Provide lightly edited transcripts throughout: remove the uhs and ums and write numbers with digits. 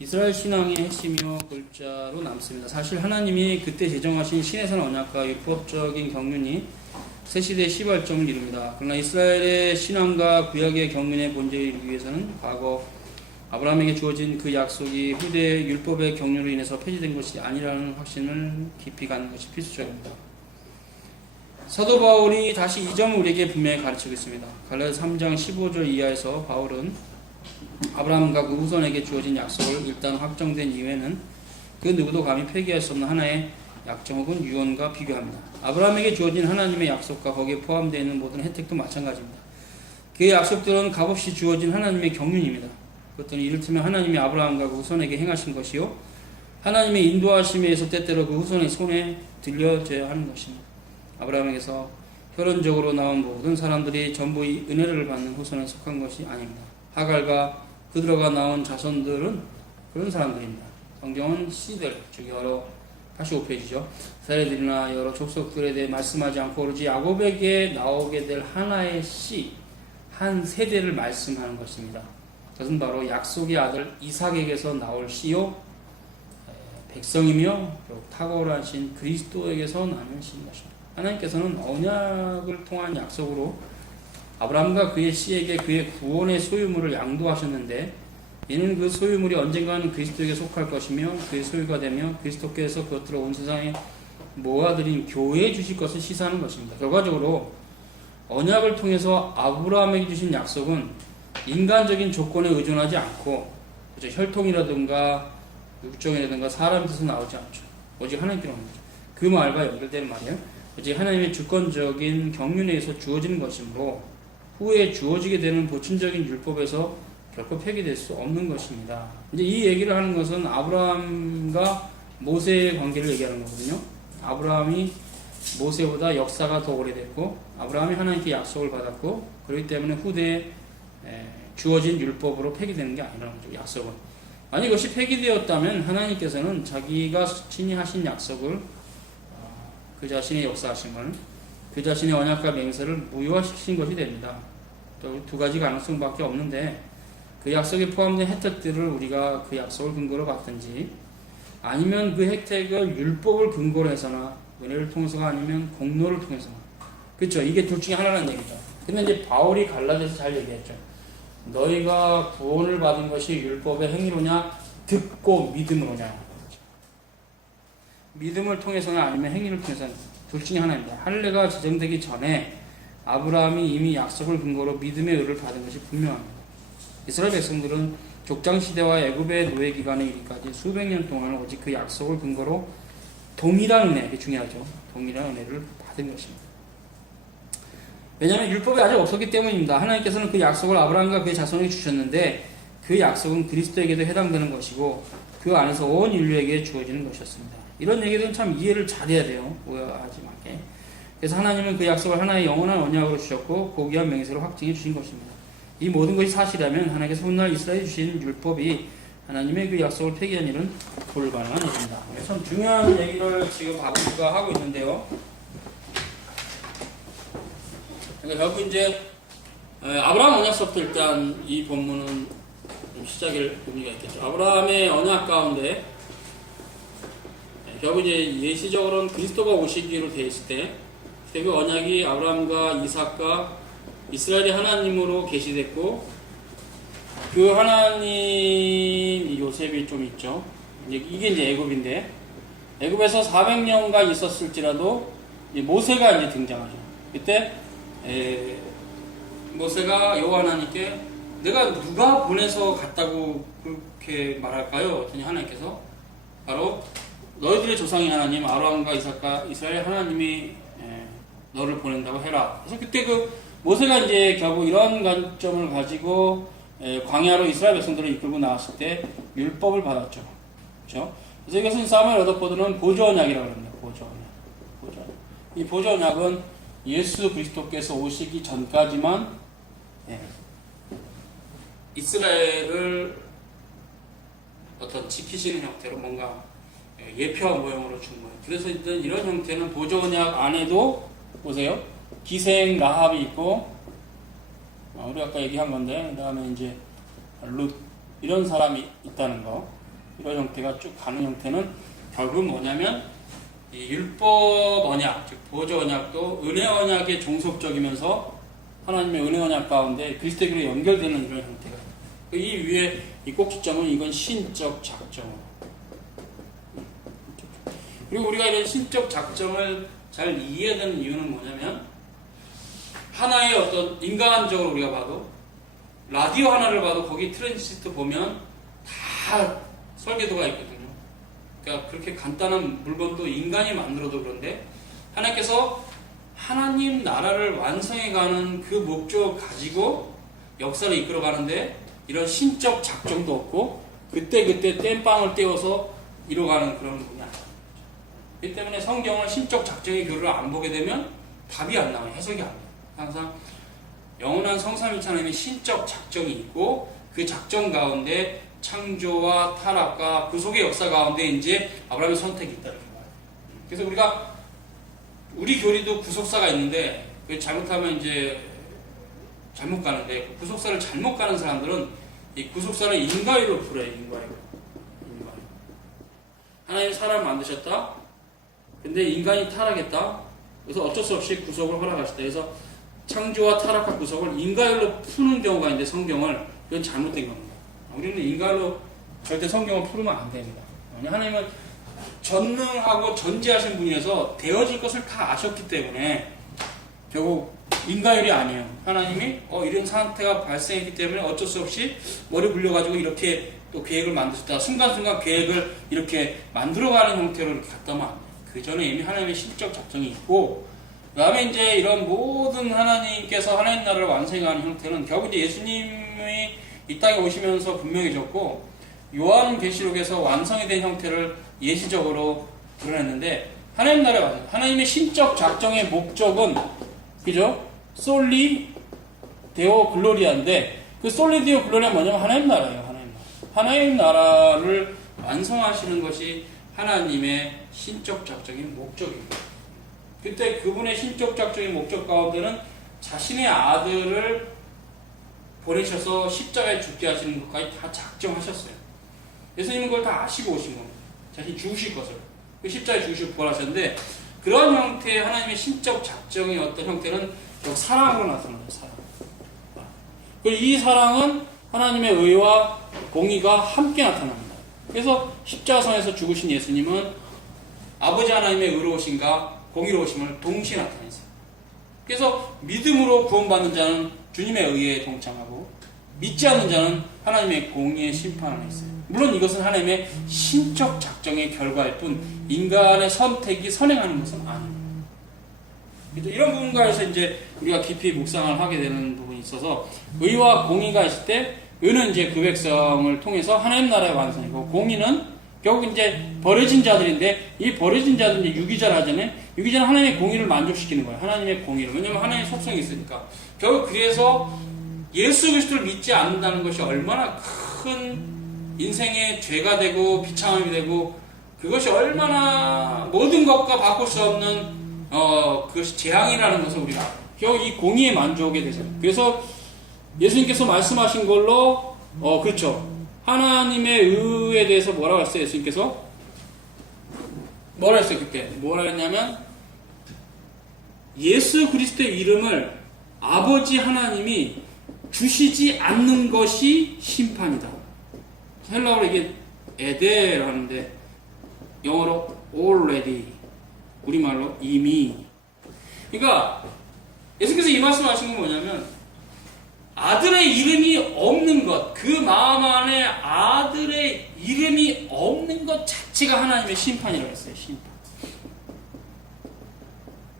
이스라엘 신앙의 핵심이요 골자로 남습니다. 사실 하나님이 그때 제정하신 신의 언약과 율법적인 경륜이 새 시대의 시발점을 이룹니다. 그러나 이스라엘의 신앙과 구약의 경륜의 본질을 이루기 위해서는 과거 아브라함에게 주어진 그 약속이 후대의 율법의 경륜으로 인해서 폐지된 것이 아니라는 확신을 깊이 갖는 것이 필수적입니다. 사도 바울이 다시 이 점을 우리에게 분명히 가르치고 있습니다. 갈라디아 3장 15절 이하에서 바울은 아브라함과 그 후손에게 주어진 약속을 일단 확정된 이후에는 그 누구도 감히 폐기할 수 없는 하나의 약정 혹은 유언과 비교합니다. 아브라함에게 주어진 하나님의 약속과 거기에 포함되어 있는 모든 혜택도 마찬가지입니다. 그 약속들은 값없이 주어진 하나님의 경륜입니다. 그것들은 이를테면 하나님이 아브라함과 그 후손에게 행하신 것이요 하나님의 인도하심에 의해서 때때로 그 후손의 손에 들려져야 하는 것입니다. 아브라함에게서 혈연적으로 나온 모든 사람들이 전부 이 은혜를 받는 후손에 속한 것이 아닙니다. 하갈과 그들과 나온 자손들은 그런 사람들입니다. 성경은 씨들, 즉 여러 85페이지죠. 세례들이나 여러 족속들에 대해 말씀하지 않고 오로지 야곱에게 나오게 될 하나의 씨, 한 세대를 말씀하는 것입니다. 그것은 바로 약속의 아들 이삭에게서 나올 씨요 백성이며 탁월하신 그리스도에게서 나는 씨인 것입니다. 하나님께서는 언약을 통한 약속으로 아브라함과 그의 씨에게 그의 구원의 소유물을 양도하셨는데 이는 그 소유물이 언젠가는 그리스도에게 속할 것이며 그의 소유가 되며 그리스도께서 그것들을 온 세상에 모아들인 교회에 주실 것을 시사하는 것입니다. 결과적으로 언약을 통해서 아브라함에게 주신 약속은 인간적인 조건에 의존하지 않고 혈통이라든가 육종이라든가 사람의 뜻은 나오지 않죠. 오직 하나님께로 오는 거죠. 그 말과 연결되는 말이에요. 오직 하나님의 주권적인 경륜에 의해서 주어지는 것이므로 후에 주어지게 되는 보충적인 율법에서 결코 폐기될 수 없는 것입니다. 이제 이 얘기를 하는 것은 아브라함과 모세의 관계를 얘기하는 거거든요. 아브라함이 모세보다 역사가 더 오래됐고 아브라함이 하나님께 약속을 받았고 그렇기 때문에 후대에 주어진 율법으로 폐기되는 게 아니라는 거죠. 약속은. 만약 이것이 폐기되었다면 하나님께서는 자기가 친히 하신 약속을 그 자신의 역사하심을 그 자신의 언약과 맹세를 무효화시킨 것이 됩니다. 또 두 가지 가능성밖에 없는데 그 약속에 포함된 혜택들을 우리가 그 약속을 근거로 받든지 아니면 그 혜택을 율법을 근거로 해서나 은혜를 통해서가 아니면 공로를 통해서나 그렇죠. 이게 둘 중에 하나라는 얘기죠. 근데 이제 바울이 갈라디아서 잘 얘기했죠. 너희가 구원을 받은 것이 율법의 행위로냐 듣고 믿음으로냐 믿음을 통해서나 아니면 행위를 통해서는 둘 중에 하나입니다. 할례가 지정되기 전에 아브라함이 이미 약속을 근거로 믿음의 의를 받은 것이 분명합니다. 이스라엘 백성들은 족장시대와 애굽의 노예 기간에 이르기까지 수백 년 동안 오직 그 약속을 근거로 동일한 은혜, 이게 중요하죠. 동일한 은혜를 받은 것입니다. 왜냐하면 율법이 아직 없었기 때문입니다. 하나님께서는 그 약속을 아브라함과 그의 자손에게 주셨는데 그 약속은 그리스도에게도 해당되는 것이고 그 안에서 온 인류에게 주어지는 것이었습니다. 이런 얘기들은 참 이해를 잘해야 돼요. 오해하지 말게. 그래서 하나님은 그 약속을 하나의 영원한 언약으로 주셨고 고귀한 맹세로 확증해 주신 것입니다. 이 모든 것이 사실이라면 하나님께서 훗날 이스라엘에 주신 율법이 하나님의 그 약속을 폐기한 일은 불가능한 일입니다. 참 중요한 얘기를 지금 바울가 하고 있는데요. 그러니까 결국 이제 아브라함 언약서부터 일단 이 본문은 좀 시작일 의미가 있겠죠. 아브라함의 언약 가운데 결국 이제 예시적으로는 그리스도가 오시기로 되어 있을 때 그 언약이 아브라함과 이삭과 이스라엘의 하나님으로 계시됐고 그 하나님 요셉이 좀 있죠. 이게 이제 애굽인데 애굽에서 400년간 있었을지라도 모세가 이제 등장하죠. 이때 모세가 여호와 하나님께 내가 누가 보내서 갔다고 그렇게 말할까요? 그랬더니 하나님께서 바로 너희들의 조상의 하나님 아브라함과 이삭과 이스라엘 하나님이 너를 보낸다고 해라. 그래서 그때 그 모세가 이제 결국 이런 관점을 가지고 광야로 이스라엘 백성들을 이끌고 나왔을 때 율법을 받았죠. 그렇죠? 그래서 이것은 사무엘 러더포드는 보조 언약이라고 합니다. 보조 언약. 이 보조 언약은 예수 그리스도께서 오시기 전까지만 이스라엘을 어떤 지키시는 형태로 뭔가 예표와 모형으로 준 거예요. 그래서 이런 형태는 보조 언약 안에도 보세요. 기생 라합이 있고 우리 아까 얘기한 건데 그 다음에 이제 룻 이런 사람이 있다는 거. 이런 형태가 쭉 가는 형태는 결국 뭐냐면 이 율법 언약, 즉 보조 언약도 은혜 언약의 종속적이면서 하나님의 은혜 언약 가운데 그리스도로 연결되는 이런 형태가. 이 위에 이 꼭지점은 이건 신적 작정. 그리고 우리가 이런 신적 작정을 잘 이해해야 되는 이유는 뭐냐면 하나의 어떤 인간적으로 우리가 봐도 라디오 하나를 봐도 거기 트랜지스터 보면 다 설계도가 있거든요. 그러니까 그렇게 간단한 물건도 인간이 만들어도 그런데 하나님께서 하나님 나라를 완성해가는 그 목적 가지고 역사를 이끌어가는데 이런 신적 작정도 없고 그때그때 땜빵을 떼어서 이뤄가는 그런 분이 아니에요. 그렇기 때문에 성경을 신적 작정의 교류를 안 보게 되면 답이 안 나와요. 해석이 안 돼요. 항상 영원한 성삼위일체 하나님의 신적 작정이 있고 그 작정 가운데 창조와 타락과 그 속의 역사 가운데 이제 아브라함의 선택이 있다 이렇게 봐요. 그래서 우리 교리도 구속사가 있는데 잘못하면 이제 잘못 가는데 구속사를 잘못 가는 사람들은 이 구속사를 인과의로 풀어요. 인과의로. 하나님 사람을 만드셨다. 근데 인간이 타락했다. 그래서 어쩔 수 없이 구속을 허락하셨다. 그래서 창조와 타락과 구속을 인과의로 푸는 경우가 있는데 성경을 그건 잘못된 겁니다. 우리는 인간으로 절대 성경을 풀으면 안 됩니다. 하나님은 전능하고 전지하신 분이어서 되어질 것을 다 아셨기 때문에 결국 인간율이 아니에요. 하나님이 이런 상태가 발생했기 때문에 어쩔 수 없이 머리 굴려가지고 이렇게 또 계획을 만드셨다. 순간순간 계획을 이렇게 만들어가는 형태로 이렇게 갔다면 안 돼요. 그 전에 이미 하나님의 신적 작정이 있고 그 다음에 이제 이런 모든 하나님께서 하나님 나라를 완성하는 형태는 결국 이제 예수님이 이 땅에 오시면서 분명해졌고 요한계시록에서 완성이 된 형태를 예시적으로 드러냈는데 하나님 나라의 완성, 하나님의 신적 작정의 목적은 그죠? 솔리 데오 글로리아인데 그 솔리 데오 글로리아 뭐냐면 하나님 나라예요. 하나님 나라를 완성하시는 것이 하나님의 신적 작정의 목적입니다. 그때 그분의 신적 작정의 목적 가운데는 자신의 아들을 보내셔서 십자가에 죽게 하시는 것까지 다 작정하셨어요. 예수님은 그걸 다 아시고 오신 겁니다. 자신이 죽으실 것을. 그 십자가에 죽으시고 부활하셨는데 그런 형태의 하나님의 신적 작정의 어떤 형태는 결국 사랑으로 나타나요. 사랑. 그리고 이 사랑은 하나님의 의와 공의가 함께 나타납니다. 그래서 십자가상에서 죽으신 예수님은 아버지 하나님의 의로우심과 공의로우심을 동시에 나타냈어요. 그래서 믿음으로 구원받는 자는 주님의 의에 동참하고 믿지 않는 자는 하나님의 공의의 심판 안에 있어요. 물론 이것은 하나님의 신적 작정의 결과일 뿐 인간의 선택이 선행하는 것은 아닙니다. 이런 부분과에서 이제 우리가 깊이 묵상을 하게 되는 부분이 있어서 의와 공의가 있을 때 의는 이제 그 백성을 통해서 하나님 나라의 완성이고 공의는 결국 이제 버려진 자들인데 이 버려진 자들은 이제 유기자를 하잖아요. 유기자는 하나님의 공의를 만족시키는 거예요. 하나님의 공의를. 왜냐하면 하나님의 속성이 있으니까. 결국 그래서 예수 그리스도를 믿지 않는다는 것이 얼마나 큰 인생의 죄가 되고 비참함이 되고 그것이 얼마나 모든 것과 바꿀 수 없는 그것이 재앙이라는 것을 우리가 결국 이 공의에 만족하게 되잖아요. 그래서 예수님께서 말씀하신 걸로 그렇죠. 하나님의 의에 대해서 뭐라고 했어요? 예수님께서 뭐라 했어요? 그때 뭐라 했냐면 예수 그리스도의 이름을 아버지 하나님이 주시지 않는 것이 심판이다. 헬라어로 이게 에데라는데 영어로 already, 우리말로 이미. 그러니까 예수께서 이 말씀하신 건 뭐냐면 아들의 이름이 없는 것, 그 마음 안에 아들의 이름이 없는 것 자체가 하나님의 심판이라고 했어요. 심판.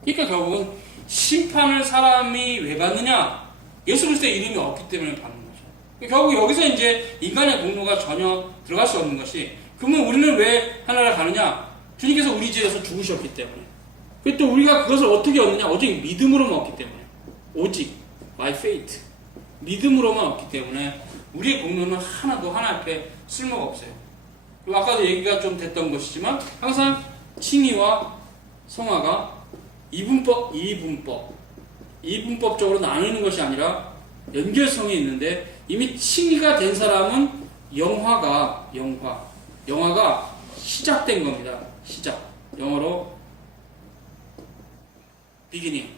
그러니까 결국은 심판을 사람이 왜 받느냐? 예수 그리스도의 이름이 없기 때문에 받는 거죠. 결국 여기서 이제 인간의 공로가 전혀 들어갈 수 없는 것이, 그러면 우리는 왜 하나를 가느냐? 주님께서 우리 죄에서 죽으셨기 때문에. 그리고 또 우리가 그것을 어떻게 얻느냐? 오직 믿음으로만 얻기 때문에. 오직 by faith. 믿음으로만 얻기 때문에 우리의 공로는 하나도 하나 앞에 쓸모가 없어요. 그리고 아까도 얘기가 좀 됐던 것이지만 항상 칭의와 성화가 이분법적으로 나누는 것이 아니라 연결성이 있는데 이미 칭의가 된 사람은 영화, 영화가 시작된 겁니다. 시작. 영어로 beginning.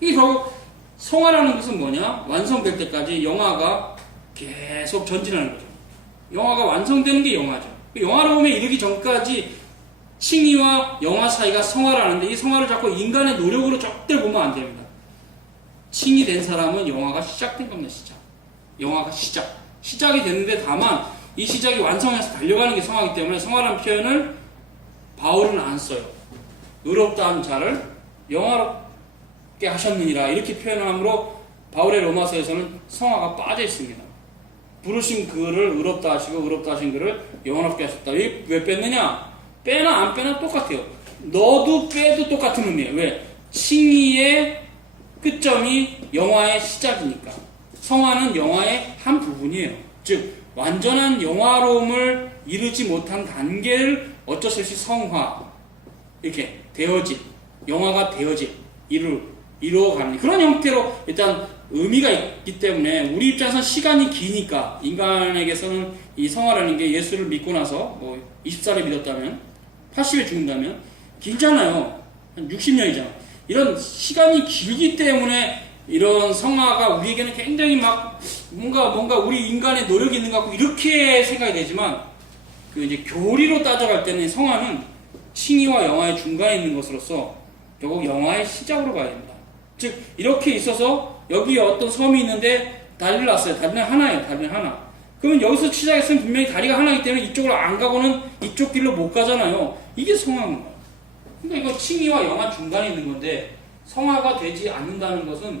이게 결국 성화라는 것은 뭐냐? 완성될 때까지 영화가 계속 전진하는 거죠. 영화가 완성되는 게 영화죠. 영화로움에 이르기 전까지 칭의와 영화 사이가 성화라는데 이 성화를 자꾸 인간의 노력으로 절대 보면 안 됩니다. 칭이 된 사람은 영화가 시작된 겁니다. 시작. 영화가 시작이 됐는데 다만 이 시작이 완성해서 달려가는 게 성화이기 때문에 성화라는 표현을 바울은 안 써요. 의롭다 한 자를 영화롭게 하셨느니라 이렇게 표현함으로 바울의 로마서에서는 성화가 빠져 있습니다. 부르신 그를 의롭다 하시고 의롭다 하신 그를 영화롭게 하셨다. 왜 뺐느냐? 빼나 안 빼나 똑같아요. 넣어도 빼도 똑같은 의미예요. 왜? 칭의의 끝점이 영화의 시작이니까. 성화는 영화의 한 부분이에요. 즉 완전한 영화로움을 이루지 못한 단계를 어쩔 수 없이 성화 이렇게 되어진 영화가 되어진 이루어가는 그런 형태로 일단 의미가 있기 때문에 우리 입장에서 시간이 기니까 인간에게서는 이 성화라는 게 예수를 믿고 나서 뭐 20살에 믿었다면 80에 죽는다면 길잖아요. 한 60년이잖아. 이런 시간이 길기 때문에 이런 성화가 우리에게는 굉장히 막 뭔가 우리 인간의 노력이 있는 것 같고 이렇게 생각이 되지만 그 이제 교리로 따져갈 때는 성화는 칭의와 영화의 중간에 있는 것으로서 결국 영화의 시작으로 봐야 됩니다. 즉 이렇게 있어서 여기에 어떤 섬이 있는데 다리를 놨어요. 다리는 하나예요. 다리는 하나. 그러면 여기서 시작했으면 분명히 다리가 하나이기 때문에 이쪽으로 안 가고는 이쪽 길로 못 가잖아요. 이게 성화인 거예요. 그러니까 이거 칭의와 영화 중간에 있는 건데 성화가 되지 않는다는 것은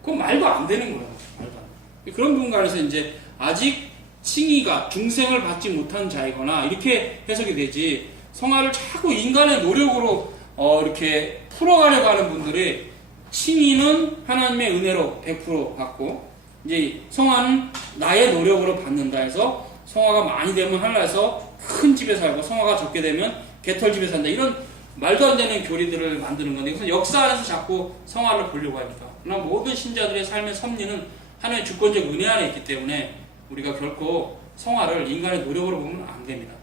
그건 말도 안 되는 거예요. 말도 안 돼. 그런 부분간에서 이제 아직 칭의가 중생을 받지 못한 자이거나 이렇게 해석이 되지 성화를 자꾸 인간의 노력으로 이렇게 풀어가려고 하는 분들이 칭의는 하나님의 은혜로 100% 받고 이제 성화는 나의 노력으로 받는다 해서 성화가 많이 되면 하나에서 큰 집에 살고 성화가 적게 되면 개털집에 산다 이런 말도 안 되는 교리들을 만드는 건데 그래서 역사 안에서 자꾸 성화를 보려고 하니까 그러나 모든 신자들의 삶의 섭리는 하나님의 주권적 은혜 안에 있기 때문에 우리가 결코 성화를 인간의 노력으로 보면 안 됩니다.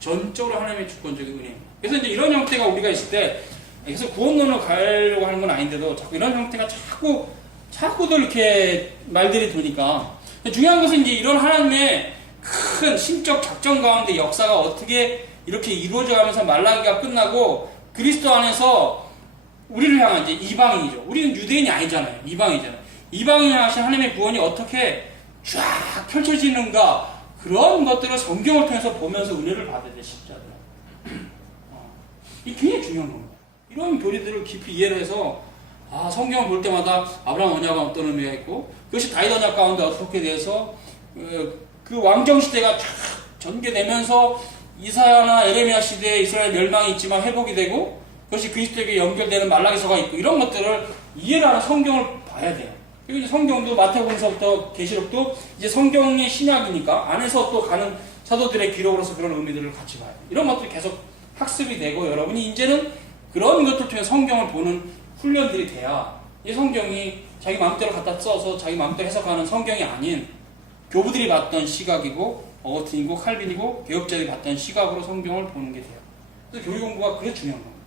전적으로 하나님의 주권적 은혜입니다. 그래서 이제 이런 형태가 우리가 있을 때 그래서 구원론을 가려고 하는 건 아닌데도 자꾸 이런 형태가 자꾸도 이렇게 말들이 도니까 중요한 것은 이제 이런 하나님의 큰 신적 작전 가운데 역사가 어떻게 이렇게 이루어져 가면서 말라기가 끝나고 그리스도 안에서 우리를 향한 이제 이방인이죠. 우리는 유대인이 아니잖아요. 이방인이잖아요. 이방인을 향하신 하나님의 구원이 어떻게 쫙 펼쳐지는가 그런 것들을 성경을 통해서 보면서 은혜를 받아야 돼 십자들. 이게 굉장히 중요한 겁니다. 이런 교리들을 깊이 이해를 해서 성경을 볼 때마다 아브라함 언약은 어떤 의미가 있고 그것이 다윗 언약 가운데 어떻게 돼서 그 왕정 시대가 쫙 전개되면서 이사야나 에레미야 시대에 이스라엘 멸망이 있지만 회복이 되고 그것이 그리스도에게 연결되는 말라기서가 있고 이런 것들을 이해를 하는 성경을 봐야 돼요. 그리고 이제 성경도 마태복음서부터 계시록도 이제 성경의 신약이니까 안에서 또 가는 사도들의 기록으로서 그런 의미들을 같이 봐야 돼요. 이런 것들이 계속 학습이 되고 여러분이 이제는 그런 것들 통해 성경을 보는 훈련들이 돼야 이 성경이 자기 마음대로 갖다 써서 자기 마음대로 해석하는 성경이 아닌 교부들이 봤던 시각이고 어거틴이고 칼빈이고 개혁자들이 봤던 시각으로 성경을 보는 게 돼요. 그래서 교리 공부가 그게 중요한 겁니다.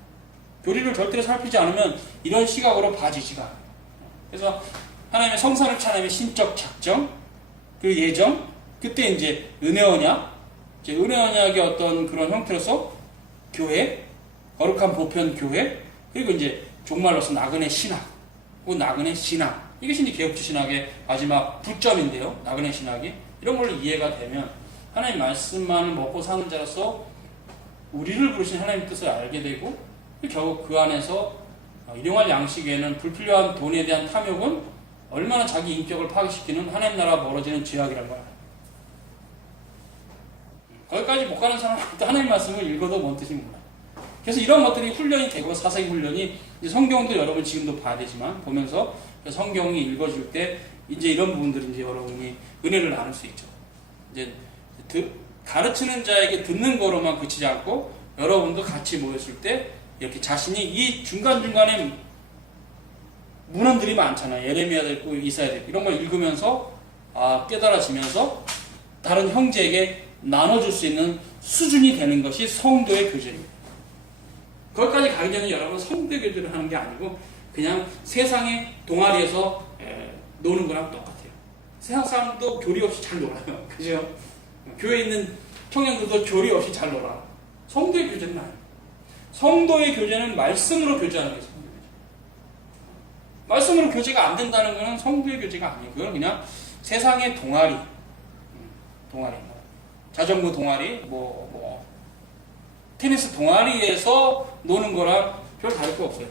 교리를 절대로 살피지 않으면 이런 시각으로 봐지지가 않아요. 그래서 하나님의 성사를 하나님의 신적 작정 그 예정 그때 이제 은혜 언약 은혜 언약의 어떤 그런 형태로서 교회 거룩한 보편 교회 그리고 이제 종말로서 나그네 신학 혹은 나그네 신학 이것이 이제 개혁주 신학의 마지막 부점인데요. 나그네 신학이 이런 걸로 이해가 되면 하나님 말씀만을 먹고 사는 자로서 우리를 부르신 하나님 뜻을 알게 되고 결국 그 안에서 일용할 양식에는 불필요한 돈에 대한 탐욕은 얼마나 자기 인격을 파괴시키는 하나님 나라가 멀어지는 죄악이란 걸 알아요. 거기까지 못 가는 사람한테 하나님 말씀을 읽어도 뭔 뜻인지 몰라요. 그래서 이런 것들이 훈련이 되고 사사기 훈련이 이제 성경도 여러분 지금도 봐야 되지만 보면서 성경이 읽어줄 때 이제 이런 부분들이 이제 여러분이 은혜를 나눌 수 있죠. 이제 가르치는 자에게 듣는 거로만 그치지 않고 여러분도 같이 모였을 때 이렇게 자신이 이 중간중간에 문헌들이 많잖아요. 예레미야도 있고 이사야도 있고 이런 걸 읽으면서 깨달아지면서 다른 형제에게 나눠줄 수 있는 수준이 되는 것이 성도의 교제입니다. 거기까지 가기 전에 여러분 성도의 교제를 하는 게 아니고 그냥 세상의 동아리에서 노는 거랑 똑같아요. 세상 사람도 교리 없이 잘 놀아요. 그죠? 교회에 있는 청년들도 교리 없이 잘 놀아. 성도의 교제는 아니에요. 성도의 교제는 말씀으로 교제하는 게 성도의 교제. 말씀으로 교제가 안 된다는 것은 성도의 교제가 아니에요. 그건 그냥 세상의 동아리, 자전거 동아리, 테니스 동아리에서 노는 거랑 별 다를 게 없어요.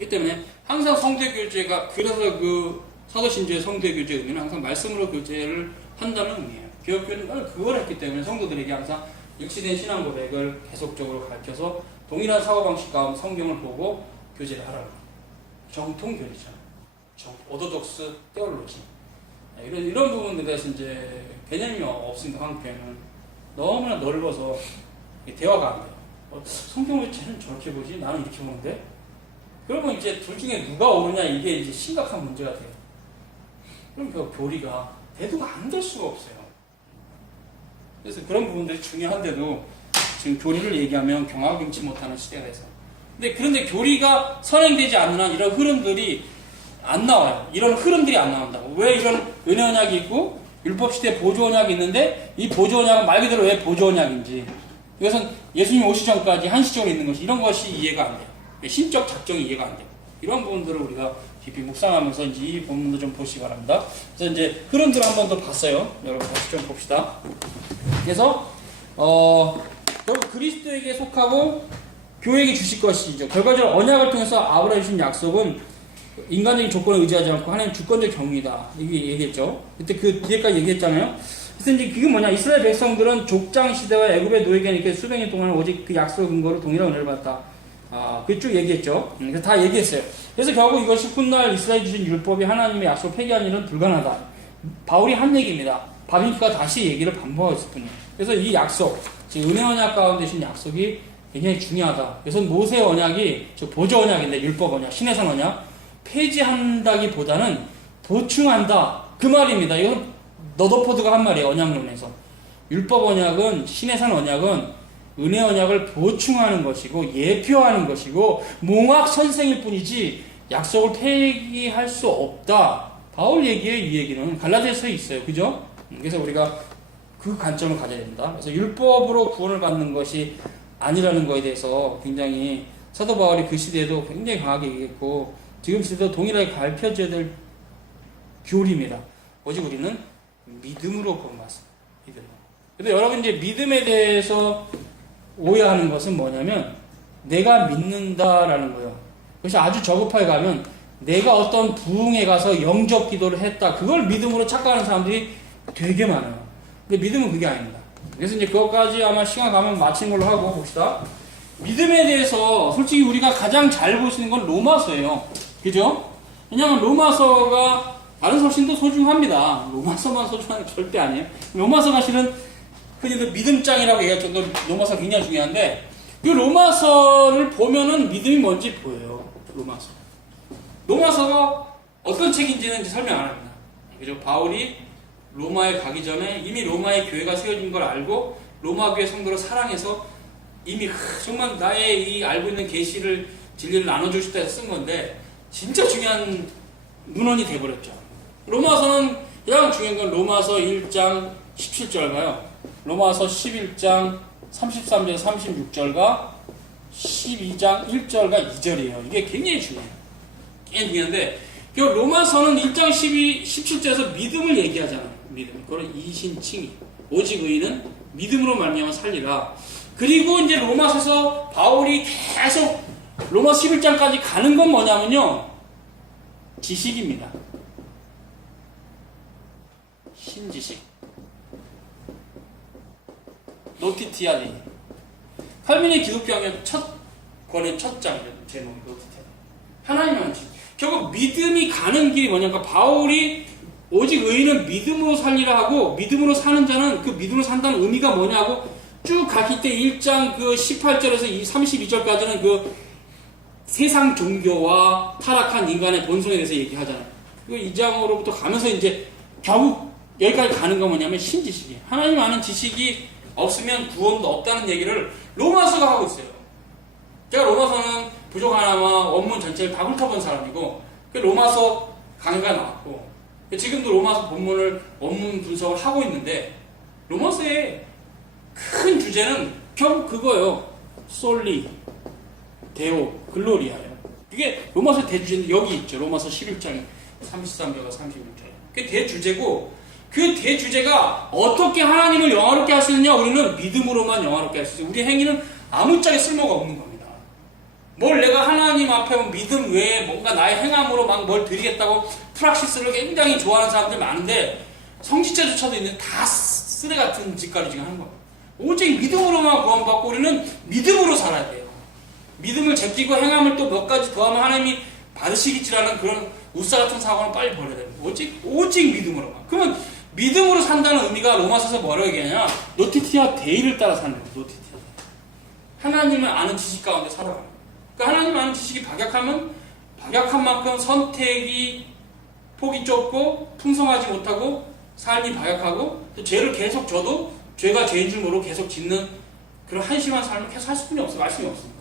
이 때문에 항상 성도의 교제가, 그래서 그 사도신조의 성도의 교제 의미는 항상 말씀으로 교제를 한다는 의미예요. 개혁교회는 그걸 했기 때문에 성도들에게 항상 일치된 신앙 고백을 계속적으로 가르쳐서 동일한 사고방식 가운데 성경을 보고 교제를 하라고. 정통 교리죠. 오도독스 테올로지. 이런 부분들에 대해서 이제 개념이 없습니다. 한국교회는 너무나 넓어서 대화가 안 돼요. 성경을 왜 쟤는 저렇게 보지? 나는 이렇게 보는데? 그러면 이제 둘 중에 누가 옳으냐, 이게 이제 심각한 문제가 돼요. 그럼 그 교리가 대두가 안 될 수가 없어요. 그래서 그런 부분들이 중요한데도 지금 교리를 얘기하면 경악금치 못하는 시대가 돼서. 그런데 교리가 선행되지 않는 한 이런 흐름들이 안 나와요. 이런 흐름들이 안 나온다고. 왜 이런 은혜 언약이 있고 율법시대 보조 언약이 있는데 이 보조 언약은 말 그대로 왜 보조 언약인지, 이것은 예수님 오시기 전까지 한시적으로 있는 것이, 이런 것이 이해가 안 돼요. 신적 작정이 이해가 안 돼요. 이런 부분들을 우리가 깊이 묵상하면서 이제 이 본문도 좀 보시기 바랍니다. 그래서 이제 흐름들을 한 번 더 봤어요. 여러분 다시 좀 봅시다. 그래서 결국 그리스도에게 속하고 교회에게 주실 것이죠. 결과적으로 언약을 통해서 아브라함이 주신 약속은 인간적인 조건에 의지하지 않고 하나님 주권적 경륜이다. 이게 얘기했죠. 그때 그 뒤에까지 얘기했잖아요. 그래서 이제 그게 뭐냐? 이스라엘 백성들은 족장 시대와 애굽의 노예가 있는 수백 년 동안 오직 그 약속 근거로 동일한 은혜를 받았다. 그 쭉 얘기했죠. 그래서 다 얘기했어요. 그래서 결국 이것이 훗날 이스라엘 주신 율법이 하나님의 약속을 폐기한 일은 불가능하다. 바울이 한 얘기입니다. 바비니까 다시 얘기를 반복하고 있을 뿐이에요. 그래서 이 약속, 즉 은혜 언약 가운데 주신 약속이 굉장히 중요하다. 그래서 모세 언약이 보조 언약인데, 율법 언약, 신해산 언약 폐지한다기보다는 보충한다. 그 말입니다. 이건 너더포드가 한 말이에요. 언약론에서. 율법 언약은, 신해산 언약은 은혜 언약을 보충하는 것이고 예표하는 것이고 몽학 선생일 뿐이지 약속을 폐기할 수 없다. 바울 얘기예요. 이 얘기는 갈라디아서에 있어요. 그죠? 그래서 우리가 그 관점을 가져야 됩니다. 그래서 율법으로 구원을 받는 것이 아니라는 것에 대해서 굉장히 사도 바울이 그 시대에도 굉장히 강하게 얘기했고, 지금 시대도 동일하게 가르쳐져야 될 교리입니다. 오직 우리는 믿음으로 구원받습니다. 믿음. 근데 여러분 이제 믿음에 대해서 오해하는 것은 뭐냐면, 내가 믿는다라는 거예요. 그것이 아주 저급하게 가면 내가 어떤 부흥에 가서 영접 기도를 했다, 그걸 믿음으로 착각하는 사람들이 되게 많아요. 근데 믿음은 그게 아닙니다. 그래서 이제 그것까지 아마 시간 가면 마치는 걸로 하고 봅시다. 믿음에 대해서 솔직히 우리가 가장 잘 볼 수 있는 건 로마서예요. 그죠? 왜냐하면 로마서가 다른 서신도 소중합니다. 로마서만 소중한 게 절대 아니에요. 로마서가 실은 흔히들 믿음장이라고 얘기할 정도로 로마서가 굉장히 중요한데, 이 로마서를 보면은 믿음이 뭔지 보여요. 로마서가 어떤 책인지는 이제 설명 안 합니다. 그죠? 바울이 로마에 가기 전에 이미 로마의 교회가 세워진 걸 알고 로마 교회 성도를 사랑해서 이미 정말 나의 이 알고 있는 계시를, 진리를 나눠주고 싶다 해서 쓴 건데, 진짜 중요한 문헌이 돼버렸죠. 로마서는 가장 중요한 건 로마서 1장 17절가요. 로마서 11장 33절 36절과 12장 1절과 2절이에요. 이게 굉장히 중요해요. 굉장히 중요한데, 그 로마서는 1장 17절에서 믿음을 얘기하잖아요. 믿음. 그건 이신칭의. 오직 의인은 믿음으로 말미암아 살리라. 그리고 이제 로마서에서 바울이 계속 로마 11장까지 가는 건 뭐냐면요, 지식입니다. 신지식. 노티티아니. 칼빈의 기독교학의 첫 권의 첫 장이죠. 제목이 노티티아니. 하나님의 지. 결국 믿음이 가는 길이 뭐냐면, 바울이 오직 의인은 믿음으로 살리라 하고, 믿음으로 사는 자는 그 믿음으로 산다는 의미가 뭐냐고 쭉 가기 때 1장 그 18절에서 32절까지는 그 세상 종교와 타락한 인간의 본성에 대해서 얘기하잖아요. 그 2장으로부터 가면서 이제 결국 여기까지 가는 건 뭐냐면 신지식이에요. 하나님 아는 지식이 없으면 구원도 없다는 얘기를 로마서가 하고 있어요. 제가 로마서는 부족하나마 원문 전체를 다 훑어본 사람이고 로마서 강의가 나왔고 지금도 로마서 본문을 원문 분석을 하고 있는데 로마서의 큰 주제는 결국 그거예요. 솔리, 데오, 글로리아예요. 이게 로마서 대주제인데 여기 있죠. 로마서 11장 33절과 36절. 그게 대주제고 그 대주제가 어떻게 하나님을 영화롭게 할 수 있느냐? 우리는 믿음으로만 영화롭게 할 수 있어요. 우리 행위는 아무짝에 쓸모가 없는 겁니다. 뭘 내가 하나님 앞에 믿음 외에 뭔가 나의 행함으로 막 뭘 드리겠다고 프락시스를 굉장히 좋아하는 사람들 많은데 성지체조차도 있는 다 쓰레 같은 짓거리 지금 하는 거예요. 오직 믿음으로만 구원받고 우리는 믿음으로 살아야 돼요. 믿음을 제끼고 행함을 또 몇 가지 더하면 하나님이 받으시겠지라는 그런 우사 같은 사고는 빨리 버려야 됩니다. 오직 믿음으로만. 그러면 믿음으로 산다는 의미가 로마서에서 뭐라고 얘기하냐? 노티티아 데이를 따라 사는 거예요. 노티티아. 하나님을 아는 지식 가운데 살아가는 거예요. 그러니까 하나님 아는 지식이 박약하면 박약한 만큼 선택이 폭이 좁고 풍성하지 못하고 삶이 박약하고 또 죄를 계속 져도 죄가 죄인 줄 모르고 계속 짓는 그런 한심한 삶을 계속 할 수뿐이 없어요. 말씀이 없으니까.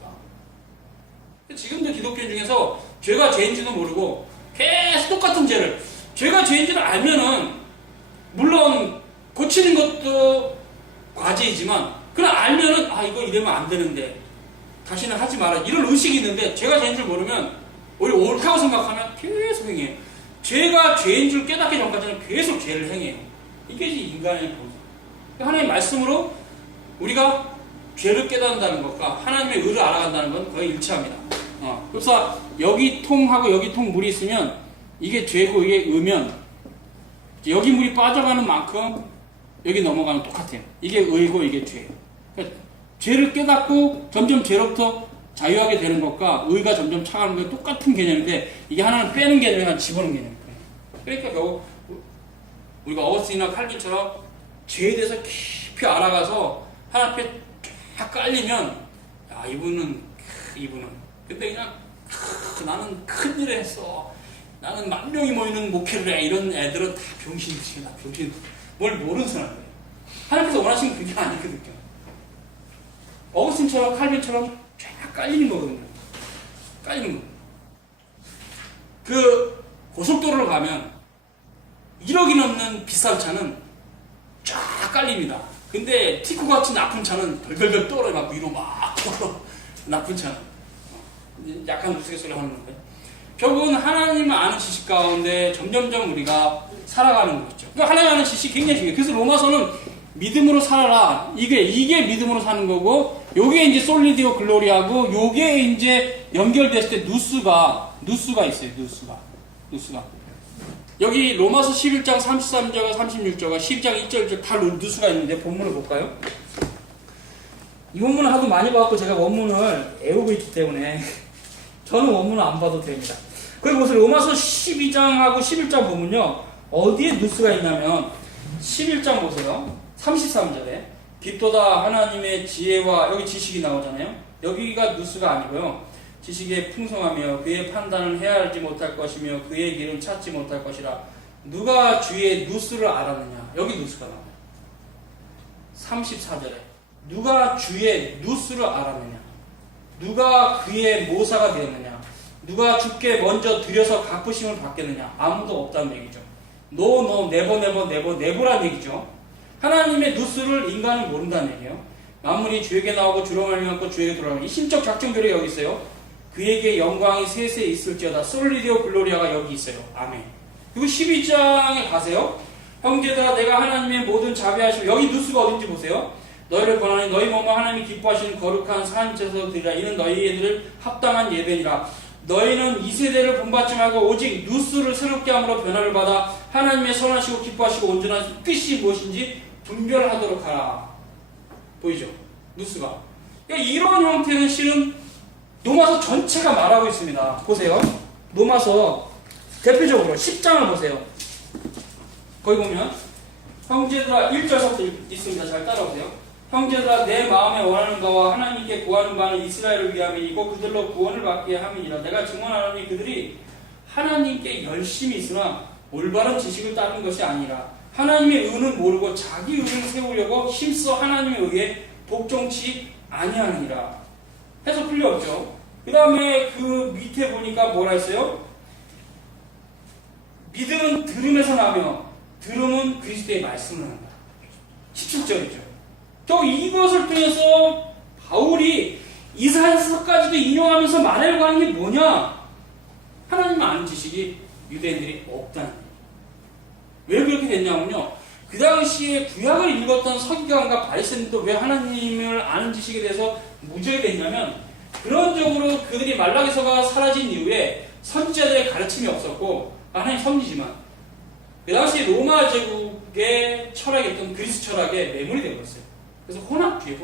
지금도 기독교인 중에서 죄가 죄인지도 모르고 계속 똑같은 죄를 죄가 죄인지를 알면은 물론 고치는 것도 과제이지만 그냥 알면은 아 이거 이러면 안 되는데 다시는 하지 마라 이런 의식이 있는데 죄가 죄인 줄 모르면 오히려 옳다고 생각하면 계속 행해요. 죄가 죄인 줄 깨닫기 전까지는 계속 죄를 행해요. 이게 인간의 본성. 하나님의 말씀으로 우리가 죄를 깨닫는다는 것과 하나님의 의를 알아간다는 건 거의 일치합니다. 그래서 여기 통하고 여기 통 물이 있으면 이게 죄고 이게 의면 여기 물이 빠져가는 만큼 여기 넘어가는 똑같아요. 이게 의고 이게 죄예요. 그러니까 죄를 깨닫고 점점 죄로부터 자유하게 되는 것과 의가 점점 차가는 게 똑같은 개념인데 이게 하나는 빼는 개념이 하나 집어넣는 개념이에요. 그러니까 결국 우리가 어거스틴이나 칼빈처럼 죄에 대해서 깊이 알아가서 하나님 앞에 쫙 깔리면 야 이분은 근데 그냥 나는 큰일을 했어. 나는 10,000명이 모이는 목회를 해. 이런 애들은 다 병신이지. 뭘 모르는 사람이에요. 하나님께서 원하시는 그게 아니거든요. 어거스틴처럼 칼빈처럼 쫙 깔리는 거거든요. 깔리는 거. 그 고속도로를 가면 1억이 넘는 비싼 차는 쫙 깔립니다. 근데 티코 같은 나쁜 차는 덜덜덜 떨어요. 막 위로 막 떨어. 나쁜 차는. 약간 우스갯소리 하는 건데. 결국은 하나님을 아는 지식 가운데 점점점 우리가 살아가는 거죠. 그러니까 하나님 아는 지식이 굉장히 중요해요. 그래서 로마서는 믿음으로 살아라. 이게 믿음으로 사는 거고, 요게 이제 솔리디오 글로리하고, 요게 이제 연결됐을 때 누스가 있어요. 누스가. 여기 로마서 11장 33절과 36절과 12장 1절 2절 다 누스가 있는데 본문을 볼까요? 이 본문을 하도 많이 봐갖고 제가 원문을 애우고 있기 때문에 저는 원문을 안 봐도 됩니다. 그리고 보세요. 로마서 12장하고 11장 보면요. 어디에 누스가 있냐면 11장 보세요. 33절에 깊도다 하나님의 지혜와 여기 지식이 나오잖아요. 여기가 누스가 아니고요. 지식의 풍성하며 그의 판단을 헤아리지 못할 것이며 그의 길은 찾지 못할 것이라. 누가 주의 누스를 알았느냐. 여기 누스가 나와요. 34절에 누가 주의 누스를 알았느냐. 누가 그의 모사가 되었느냐. 누가 주께 먼저 들여서 갚으심을 받겠느냐. 아무도 없다는 얘기죠. 네버라는 얘기죠. 하나님의 누스를 인간은 모른다는 얘기예요. 만물이 주에게 나오고 주로 말미암고 주에게 돌아가는 이 신적 작정교리 여기 있어요. 그에게 영광이 세세 있을지어다. 솔리디오 글로리아가 여기 있어요. 아멘. 그리고 12장에 가세요. 형제들아 내가 하나님의 모든 자비하심 여기 누스가 어딘지 보세요. 너희를 권하니 너희 몸과 하나님이 기뻐하시는 거룩한 산제서 드리라. 이는 너희들을 합당한 예배니라. 너희는 이 세대를 본받지 말고 오직 누스를 새롭게 함으로 변화를 받아 하나님의 선하시고 기뻐하시고 온전한 뜻이 무엇인지 분별하도록 하라. 보이죠? 누스가. 그러니까 이런 형태는 실은 로마서 전체가 말하고 있습니다. 보세요. 로마서 대표적으로 10장을 보세요. 거기 보면 형제들아 1절부터 있습니다. 잘 따라오세요. 형제들아 내 마음에 원하는 바와 하나님께 구하는 바는 이스라엘을 위함이고 그들로 구원을 받게 함이니라. 내가 증언하노니 그들이 하나님께 열심히 있으나 올바른 지식을 따르는 것이 아니라 하나님의 의는 모르고 자기 의를 세우려고 힘써 하나님에 의해 복종치 아니하니라 해서 풀렸죠. 그 다음에 그 밑에 보니까 뭐라 했어요? 믿음은 들음에서 나며 들음은 그리스도의 말씀을 한다. 17절이죠. 또 이것을 통해서 바울이 이사야서까지도 인용하면서 말하려고 하는 게 뭐냐? 하나님을 아는 지식이 유대인들이 없다는 거예요. 왜 그렇게 됐냐면요. 그 당시에 구약을 읽었던 서기관과 바리새인들도 왜 하나님을 아는 지식에 대해서 무지하게 됐냐면 그런적으로 그들이 말라기서가 사라진 이후에 선지자들의 가르침이 없었고 하나님 섭리지만 그 당시 로마 제국의 철학이었던 그리스 철학에 매몰이 되었어요. 그래서 혼합주의.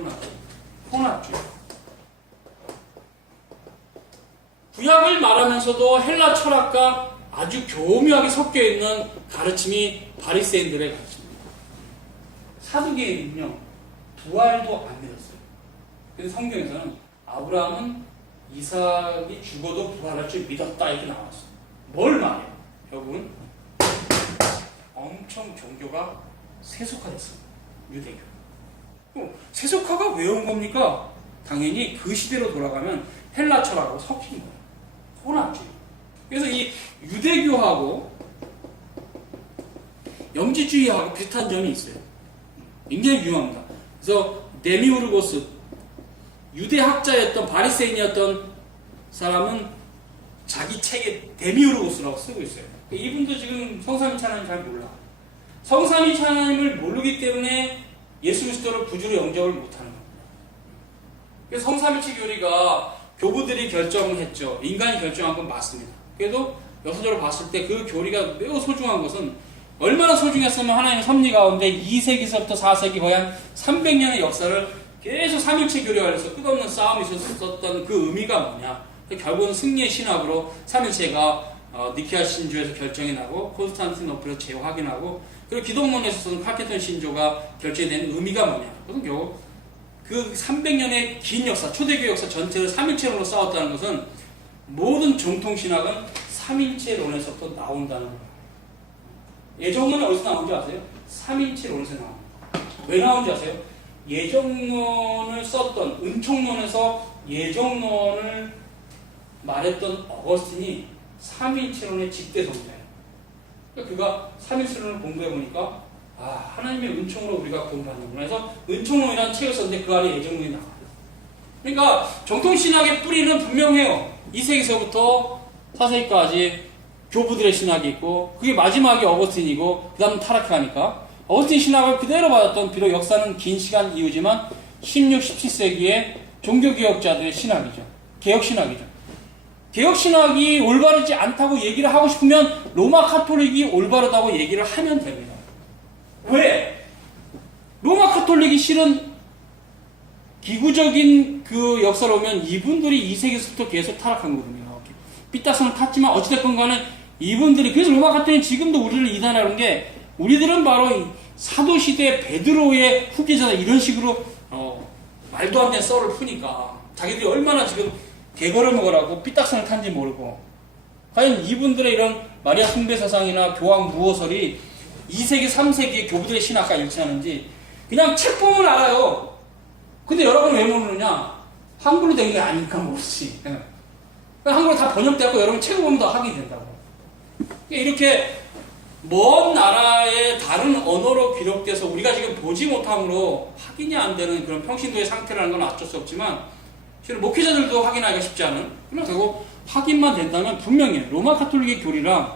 구약을 말하면서도 헬라 철학과 아주 교묘하게 섞여 있는 가르침이 바리새인들의 가르침입니다. 사두개인은요 부활도 안 믿었어요. 그래서 성경에서는 아브라함은 이삭이 죽어도 부활할 줄 믿었다 이렇게 나왔어요. 뭘 말해요? 결국은 엄청 종교가 세속화됐어요. 유대교. 세속화가 왜 온 겁니까? 당연히 그 시대로 돌아가면 헬라 철학하고 섞인 거예요. 혼합주의. 그래서 이 유대교하고 영지주의하고 비슷한 점이 있어요. 굉장히 유명합니다. 그래서 데미우르고스 유대학자였던 바리새인이었던 사람은 자기 책에 데미우르고스라고 쓰고 있어요. 이분도 지금 성삼위일체 하나님 잘 몰라. 성삼위일체 하나님을 모르기 때문에 예수 그리스도를 구주로 영접을 못하는 겁니다. 그래서 성삼위일체 교리가 교부들이 결정을 했죠. 인간이 결정한 건 맞습니다. 그래도 역사적으로 봤을 때 그 교리가 매우 소중한 것은 얼마나 소중했으면 하나님의 섭리 가운데 2세기서부터 4세기 거의 한 300년의 역사를 계속 삼위일체 교리에 관해서 끝없는 싸움이 있었던 그 의미가 뭐냐. 결국은 승리의 신학으로 삼위일체가 니케아 신조에서 결정이 나고 콘스탄티노플에서 재확인하고 그리고 기독론에서는 칼케돈 신조가 결정이 되는 의미가 뭐냐. 그것은 결국 그 300년의 긴 역사, 초대교회 역사 전체를 삼위일체론으로 싸웠다는 것은 모든 정통신학은 삼위일체론에서부터 나온다는 거예요. 예정론은 어디서 나온지 아세요? 삼위일체론에서 나옵니다. 왜 나온지 아세요? 예정론을 썼던 은총론에서 예정론을 말했던 어거스틴이 삼위일체론의 집대성자예요. 그러니까 그가 삼위일체론을 공부해보니까 하나님의 은총으로 우리가 공부하는구나 해서 은총론이라는 책을 썼는데 그 안에 예정론이 나와요. 그러니까 정통신학의 뿌리는 분명해요. 2세기서부터 4세기까지 교부들의 신학이 있고 그게 마지막이 어거스틴이고 그 다음 타락하니까 어거스틴 신학을 그대로 받았던 비록 역사는 긴 시간 이후지만 16, 17세기의 종교개혁자들의 신학이죠. 개혁신학이죠. 개혁신학이 올바르지 않다고 얘기를 하고 싶으면 로마 카톨릭이 올바르다고 얘기를 하면 됩니다. 왜? 로마 카톨릭이 실은 기구적인 그 역사로 보면 이분들이 2세기부터 계속 타락한 거거든요. 삐딱선을 탔지만 어찌됐건 간에 이분들이 그래서 로마 카톨릭은 지금도 우리를 이단하는 게 우리들은 바로 사도시대 베드로의 후계자다 이런 식으로 말도 안 되는 썰을 푸니까 자기들이 얼마나 지금 개걸을 먹으라고 삐딱선을 탄지 모르고 과연 이분들의 이런 마리아 숭배 사상이나 교황 무호설이 2세기 3세기의 교부들의 신학과 일치하는지 그냥 책 보면 알아요. 근데 여러분 왜 모르느냐? 한글로 된 게 아니니까 모르지. 한글로 다 번역되고 여러분 책을 보면 다 확인이 된다고. 이렇게 먼 나라의 다른 언어로 기록돼서 우리가 지금 보지 못함으로 확인이 안 되는 그런 평신도의 상태라는 건 어쩔 수 없지만 실은 목회자들도 확인하기가 쉽지 않은 그런 되고 확인만 된다면 분명히 로마 카톨릭의 교리랑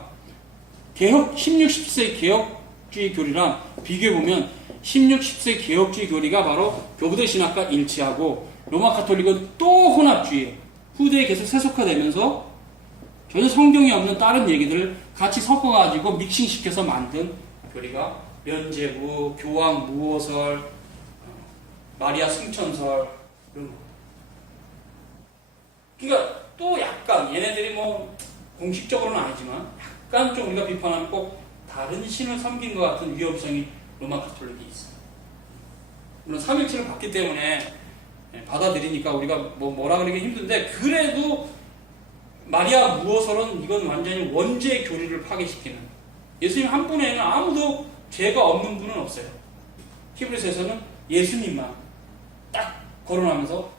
개혁 16, 17세기 개혁주의 교리랑 비교해보면 16, 17세기 개혁주의 교리가 바로 교부들 신학과 일치하고 로마 카톨릭은 또 혼합주의 후대에 계속 세속화되면서 전혀 성경에 없는 다른 얘기들을 같이 섞어가지고 믹싱시켜서 만든 교리가 면제부, 교황 무호설, 마리아 승천설 이런 거. 그러니까 또 약간 얘네들이 뭐 공식적으로는 아니지만 약간 좀 우리가 비판하면 꼭 다른 신을 섬긴 것 같은 위험성이 로마 카톨릭이 있어요. 물론 삼일체를 받기 때문에 받아들이니까 우리가 뭐라 그러기 힘든데 그래도 마리아 무호설은 이건 완전히 원죄 교리를 파괴시키는 예수님 한 분에는 아무도 죄가 없는 분은 없어요. 히브리서에서는 예수님만 딱 거론하면서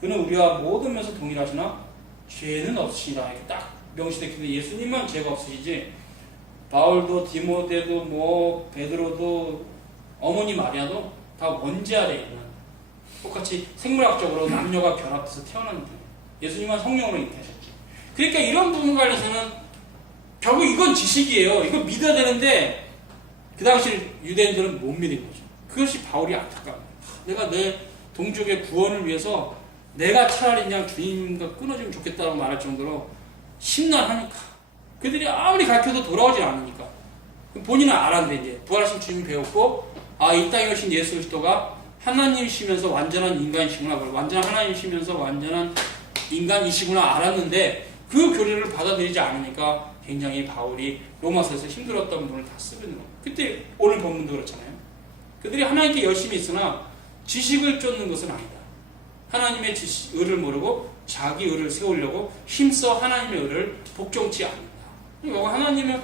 그는 우리와 모든 면에서 동일하시나 죄는 없으시라 이렇게 딱 명시됐는데 예수님만 죄가 없으시지 바울도 디모데도 뭐 베드로도 어머니 마리아도 다 원죄 아래에 있는 똑같이 생물학적으로 남녀가 결합돼서 태어난 분이에요. 예수님만 성령으로 잉태하셨지. 그러니까 이런 부분 관련해서는 결국 이건 지식이에요. 이거 믿어야 되는데 그 당시 유대인들은 못 믿은 거죠. 그것이 바울이 안타까워요. 내가 내 동족의 구원을 위해서 내가 차라리 그냥 주님과 끊어지면 좋겠다고 말할 정도로 심란하니까 그들이 아무리 가르쳐도 돌아오질 않으니까 본인은 알았는데 이제 부활하신 주님 배웠고 이 땅에 오신 예수 그리스도가 하나님이시면서 완전한 인간이시구나 완전한 하나님이시면서 완전한 인간이시구나 알았는데 그 교리를 받아들이지 않으니까 굉장히 바울이 로마서에서 힘들었던 부분을 다 쓰고 있는 거예요. 그때 오늘 본문도 그렇잖아요. 그들이 하나님께 열심히 있으나 지식을 쫓는 것은 아니다. 하나님의 의를 모르고 자기 의를 세우려고 힘써 하나님의 의를 복종치 않는다. 그러니까 하나님을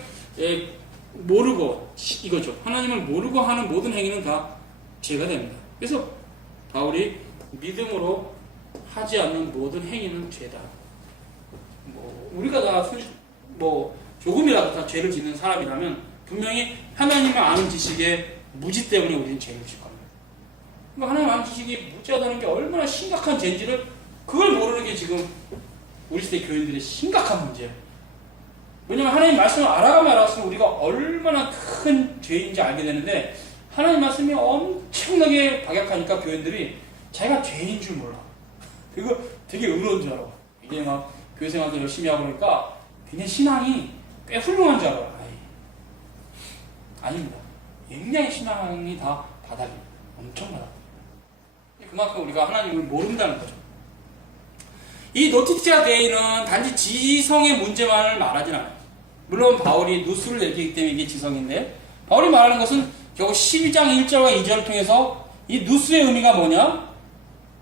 모르고 이거죠. 하나님을 모르고 하는 모든 행위는 다 죄가 됩니다. 그래서 바울이 믿음으로 하지 않는 모든 행위는 죄다. 우리가 다 조금이라도 다 죄를 짓는 사람이라면 분명히 하나님을 아는 지식에 무지 때문에 우리는 죄를 짓고 합니다. 그러니까 하나님 아는 지식이 무지하다는 게 얼마나 심각한 죄인지를 그걸 모르는 게 지금 우리 시대 교인들의 심각한 문제예요. 왜냐하면 하나님 말씀을 알아가면 알았으면 우리가 얼마나 큰 죄인지 알게 되는데 하나님 말씀이 엄청나게 박약하니까 교인들이 자기가 죄인 줄 몰라. 그리고 되게 의로운 줄 알아. 이게 막 교회 생활도 열심히 하고 그러니까 굉장히 신앙이 꽤 훌륭한 줄 알아. 아닙니다. 굉장히 신앙이 다 바닥입니다. 엄청 바닥. 그만큼 우리가 하나님을 모른다는 거죠. 이 노티티아 데이는 단지 지성의 문제만을 말하진 않아요. 물론 바울이 누수를 얘기하기 때문에 이게 지성인데 바울이 말하는 것은 결국 12장 1절과 2절을 통해서 이 누수의 의미가 뭐냐?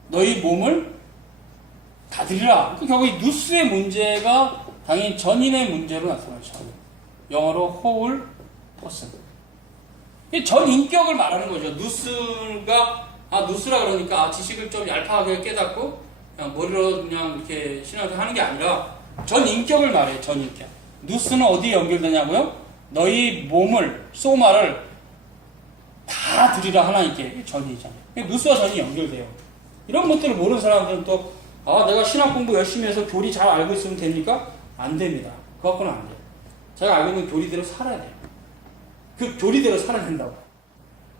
너희 몸을 다 드리라. 결국 이 누수의 문제가 당연히 전인의 문제로 나타나죠. 영어로 whole person. 전 인격을 말하는 거죠. 누수라 그러니까 지식을 좀 얄팍하게 깨닫고 그냥 머리로 그냥 이렇게 신앙을 하는 게 아니라 전 인격을 말해요. 전 인격. 누수는 어디에 연결되냐고요? 너희 몸을, 소마를 다 드리라 하나님께. 전이잖아요. 누수와 전이 연결돼요. 이런 것들을 모르는 사람들은 또 내가 신학 공부 열심히 해서 교리 잘 알고 있으면 됩니까? 안 됩니다. 그거 갖고는 안 돼요. 제가 알고 있는 교리대로 살아야 돼요. 그 교리대로 살아야 된다고.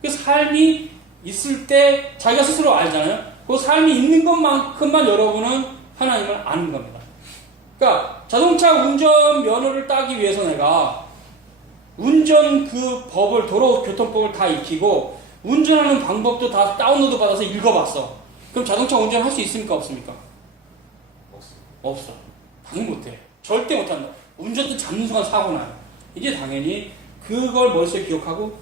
그 삶이 있을 때 자기가 스스로 알잖아요. 그 삶이 있는 것만큼만 여러분은 하나님을 아는 겁니다. 그러니까 자동차 운전 면허를 따기 위해서 내가 운전 그 법을 도로교통법을 다 익히고 운전하는 방법도 다 다운로드 받아서 읽어봤어. 그럼 자동차 운전할 수 있습니까? 없습니까? 없어. 당연히 못해. 절대 못한다. 운전도 잡는 순간 사고 나요. 이게 당연히 그걸 머릿속에 기억하고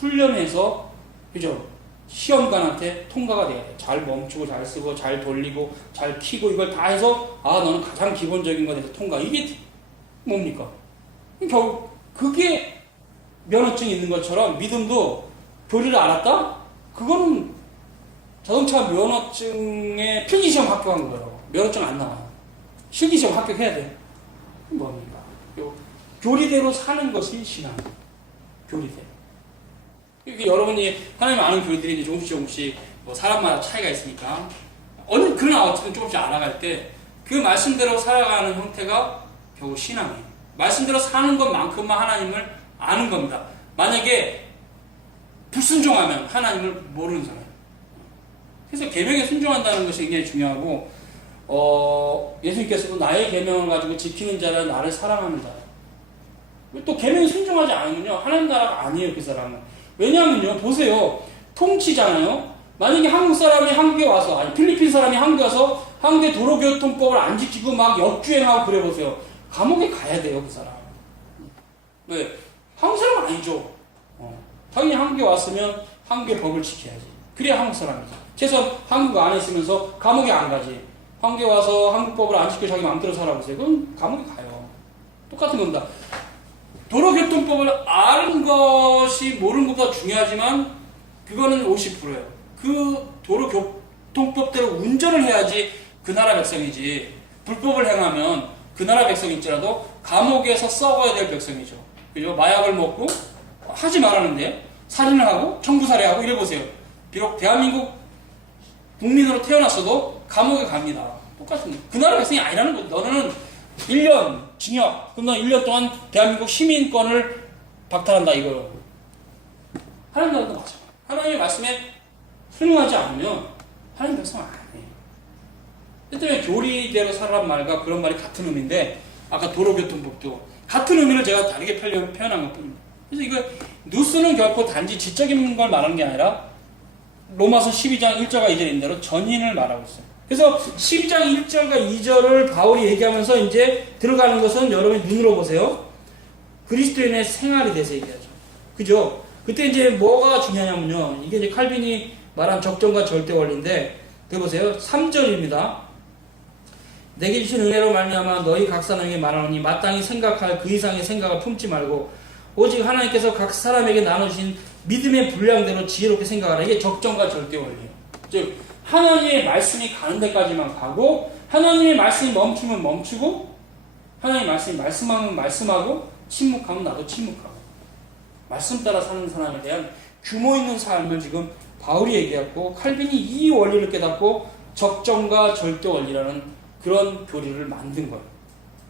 훈련해서 그죠? 시험관한테 통과가 돼야 돼. 잘 멈추고 잘 쓰고 잘 돌리고 잘 키고 이걸 다 해서 너는 가장 기본적인 것에 대해서 통과. 이게 뭡니까? 결국 그게 면허증이 있는 것처럼 믿음도 교리를 알았다? 그거는 자동차 면허증에 필기시험 합격한 거예요. 면허증 안 나와요. 실기시험 합격해야 돼. 뭡니까? 교리대로 사는 것이 신앙이에요. 교리대로. 여러분이 하나님 아는 교리들이 이제 조금씩 사람마다 차이가 있으니까 그러나 어쨌든 조금씩 알아갈 때 그 말씀대로 살아가는 형태가 결국 신앙이에요. 말씀대로 사는 것만큼만 하나님을 아는 겁니다. 만약에 불순종하면 하나님을 모르는 사람이에요. 그래서 계명에 순종한다는 것이 굉장히 중요하고 예수님께서도 나의 계명을 가지고 지키는 자는 나를 사랑하는 자예요. 또 계명에 순종하지 않으면요 하나님 나라가 아니에요. 그 사람은. 왜냐하면요 보세요. 통치잖아요. 만약에 한국 사람이 한국에 와서 필리핀 사람이 한국에 와서 한국의 도로교통법을 안 지키고 막 역주행하고 그래 보세요. 감옥에 가야 돼요. 그 사람. 왜? 한국 사람은 아니죠. 당연히 한국에 왔으면 한국의 법을 지켜야지. 그래야 한국 사람이죠. 최소한 한국 안에 있으면서 감옥에 안 가지. 한국에 와서 한국 법을 안 지키고 자기 마음대로 살아보세요. 그럼 감옥에 가요. 똑같은 겁니다. 도로교통법을 아는 것이 모르는 것보다 중요하지만 그거는 50%예요. 그 도로교통법대로 운전을 해야지 그 나라 백성이지, 불법을 행하면 그 나라 백성일지라도 감옥에서 썩어야 될 백성이죠. 그죠? 마약을 먹고 하지 말았는데 살인을 하고 청부살해하고 이래보세요. 비록 대한민국 국민으로 태어났어도 감옥에 갑니다. 똑같은 그 나라 백성이 아니라는 거죠. 너는 1년 징역, 그럼 너 1년 동안 대한민국 시민권을 박탈한다 이거요. 하나님도 마찬가지. 하나님의 말씀에 순응하지 않으면 하나님 백성 아니에요. 그 때문에 교리대로 살아란 말과 그런 말이 같은 의미인데, 아까 도로교통법도 같은 의미를 제가 다르게 표현한 것뿐입니다. 그래서 이거 누스는 결코 단지 지적인 걸 말하는 게 아니라 로마서 12장 1절과 2절인 대로 전인을 말하고 있어요. 그래서 12장 1절과 2절을 바울이 얘기하면서 이제 들어가는 것은 여러분이 눈으로 보세요. 그리스도인의 생활에 대해서 얘기하죠. 그죠? 그때 이제 뭐가 중요하냐면요. 이게 이제 칼빈이 말한 적정과 절대 원리인데, 그 보세요. 3절입니다. 내게 주신 은혜로 말미암아 너희 각 사람에게 말하노니 마땅히 생각할 그 이상의 생각을 품지 말고 오직 하나님께서 각 사람에게 나눠주신 믿음의 분량대로 지혜롭게 생각하라. 이게 적정과 절대 원리예요. 즉 하나님의 말씀이 가는 데까지만 가고, 하나님의 말씀이 멈추면 멈추고, 하나님의 말씀이 말씀하면 말씀하고, 침묵하면 나도 침묵하고, 말씀 따라 사는 사람에 대한 규모 있는 삶을 지금 바울이 얘기했고, 칼빈이 이 원리를 깨닫고 적정과 절대 원리라는 그런 교리를 만든 거예요.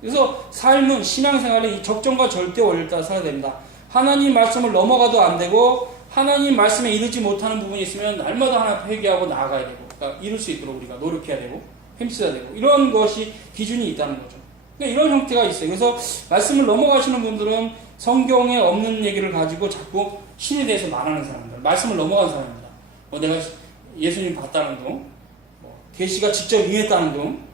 그래서 삶은, 신앙생활은 이 적정과 절대 원리를 따라 살아야 됩니다. 하나님 말씀을 넘어가도 안 되고, 하나님 말씀에 이르지 못하는 부분이 있으면 날마다 하나 회개하고 나아가야 되고, 그러니까 이룰 수 있도록 우리가 노력해야 되고 힘써야 되고, 이런 것이 기준이 있다는 거죠. 그러니까 이런 형태가 있어요. 그래서 말씀을 넘어가시는 분들은 성경에 없는 얘기를 가지고 자꾸 신에 대해서 말하는 사람들, 말씀을 넘어간 사람입니다. 내가 예수님 봤다는 둥, 계시가 직접 임했다는 둥,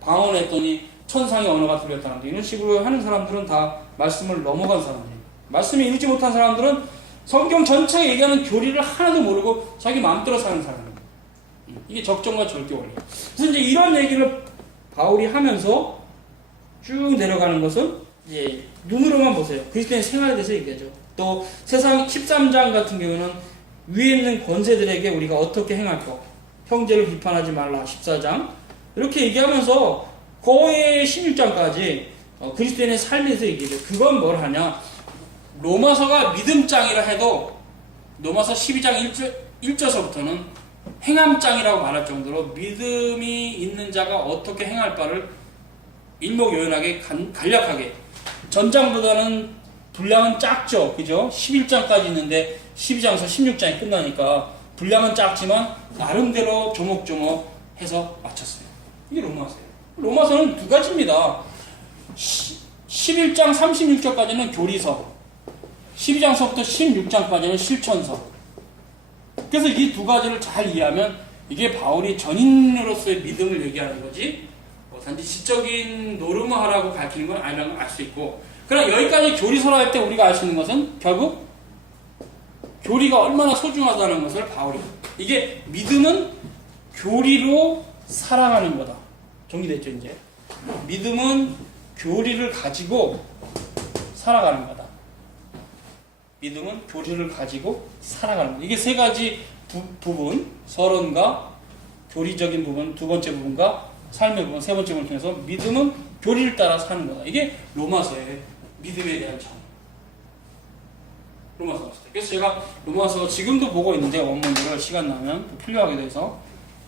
방언했더니 천상의 언어가 들렸다는 둥, 이런 식으로 하는 사람들은 다 말씀을 넘어간 사람들입니다. 말씀에 읽지 못한 사람들은 성경 전체에 얘기하는 교리를 하나도 모르고 자기 마음대로 사는 사람입니다. 이게 적정과 절대 원리예요. 그래서 이제 이런 얘기를 바울이 하면서 쭉 내려가는 것은 이제 눈으로만 보세요. 그리스도인의 생활에 대해서 얘기하죠. 또 세상 13장 같은 경우는 위에 있는 권세들에게 우리가 어떻게 행할 것, 형제를 비판하지 말라 14장 이렇게 얘기하면서 거의 16장까지 그리스도인의 삶에 대해서 얘기해요. 그건 뭘 하냐? 로마서가 믿음장이라 해도 로마서 12장 1절서부터는 행함장이라고 말할 정도로 믿음이 있는 자가 어떻게 행할 바를 일목요연하게 간략하게, 전장보다는 분량은 작죠. 그죠? 11장까지 있는데 12장에서 16장이 끝나니까 분량은 작지만 나름대로 조목조목 해서 마쳤어요. 이게 로마서예요. 로마서는 두 가지입니다. 11장 36절까지는 교리서, 12장서부터 16장까지는 실천서. 그래서 이 두 가지를 잘 이해하면 이게 바울이 전인으로서의 믿음을 얘기하는 거지, 단지 지적인 노름하라고 가르치는 건 아니라는 걸 알 수 있고, 그러나 여기까지 교리서라 할 때 우리가 알 수 있는 것은 결국 교리가 얼마나 소중하다는 것을 바울이, 이게 믿음은 교리로 살아가는 거다. 정리됐죠 이제? 믿음은 교리를 가지고 살아가는 거다. 믿음은 교리를 가지고 살아가는 거다. 이게 세 가지 부분, 서론과 교리적인 부분, 두 번째 부분과 삶의 부분, 세 번째 부분을 통해서 믿음은 교리를 따라 사는 거다. 이게 로마서의 믿음에 대한 정. 로마서. 그래서 제가 로마서 지금도 보고 있는데, 원문들을 시간 나면 또 필요하게 돼서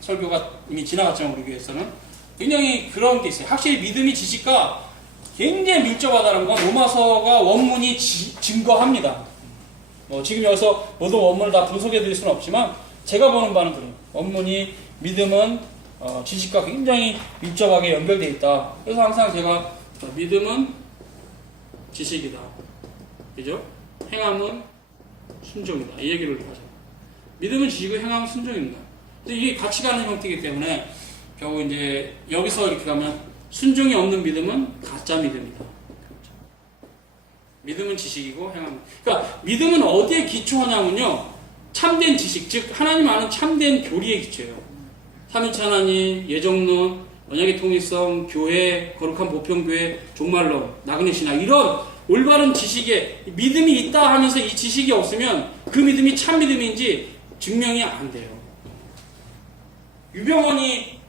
설교가 이미 지나갔지만 우리 교회에서는 굉장히 그런 게 있어요. 확실히 믿음이 지식과 굉장히 밀접하다는 건 로마서가 원문이 증거합니다. 지금 여기서 모든 원문을 다 분석해 드릴 수는 없지만 제가 보는 바는 그래요. 원문이 믿음은 지식과 굉장히 밀접하게 연결되어 있다. 그래서 항상 제가 믿음은 지식이다. 그죠? 행함은 순종이다. 이 얘기를 하죠. 믿음은 지식이고 행함은 순종입니다. 근데 이게 같이 가는 형태이기 때문에 결국 이제 여기서 이렇게 가면 순종이 없는 믿음은 가짜 믿음이다. 믿음은 지식이고 행함은. 그러니까 믿음은 어디에 기초하냐면요, 참된 지식, 즉 하나님 아는 참된 교리에 기초해요. 삼위일체 하나님, 예정론, 언약의 통일성, 교회, 거룩한 보편교회, 종말론, 나그네 신학 이런 올바른 지식에 믿음이 있다 하면서 이 지식이 없으면 그 믿음이 참 믿음인지 증명이 안 돼요. 유병원이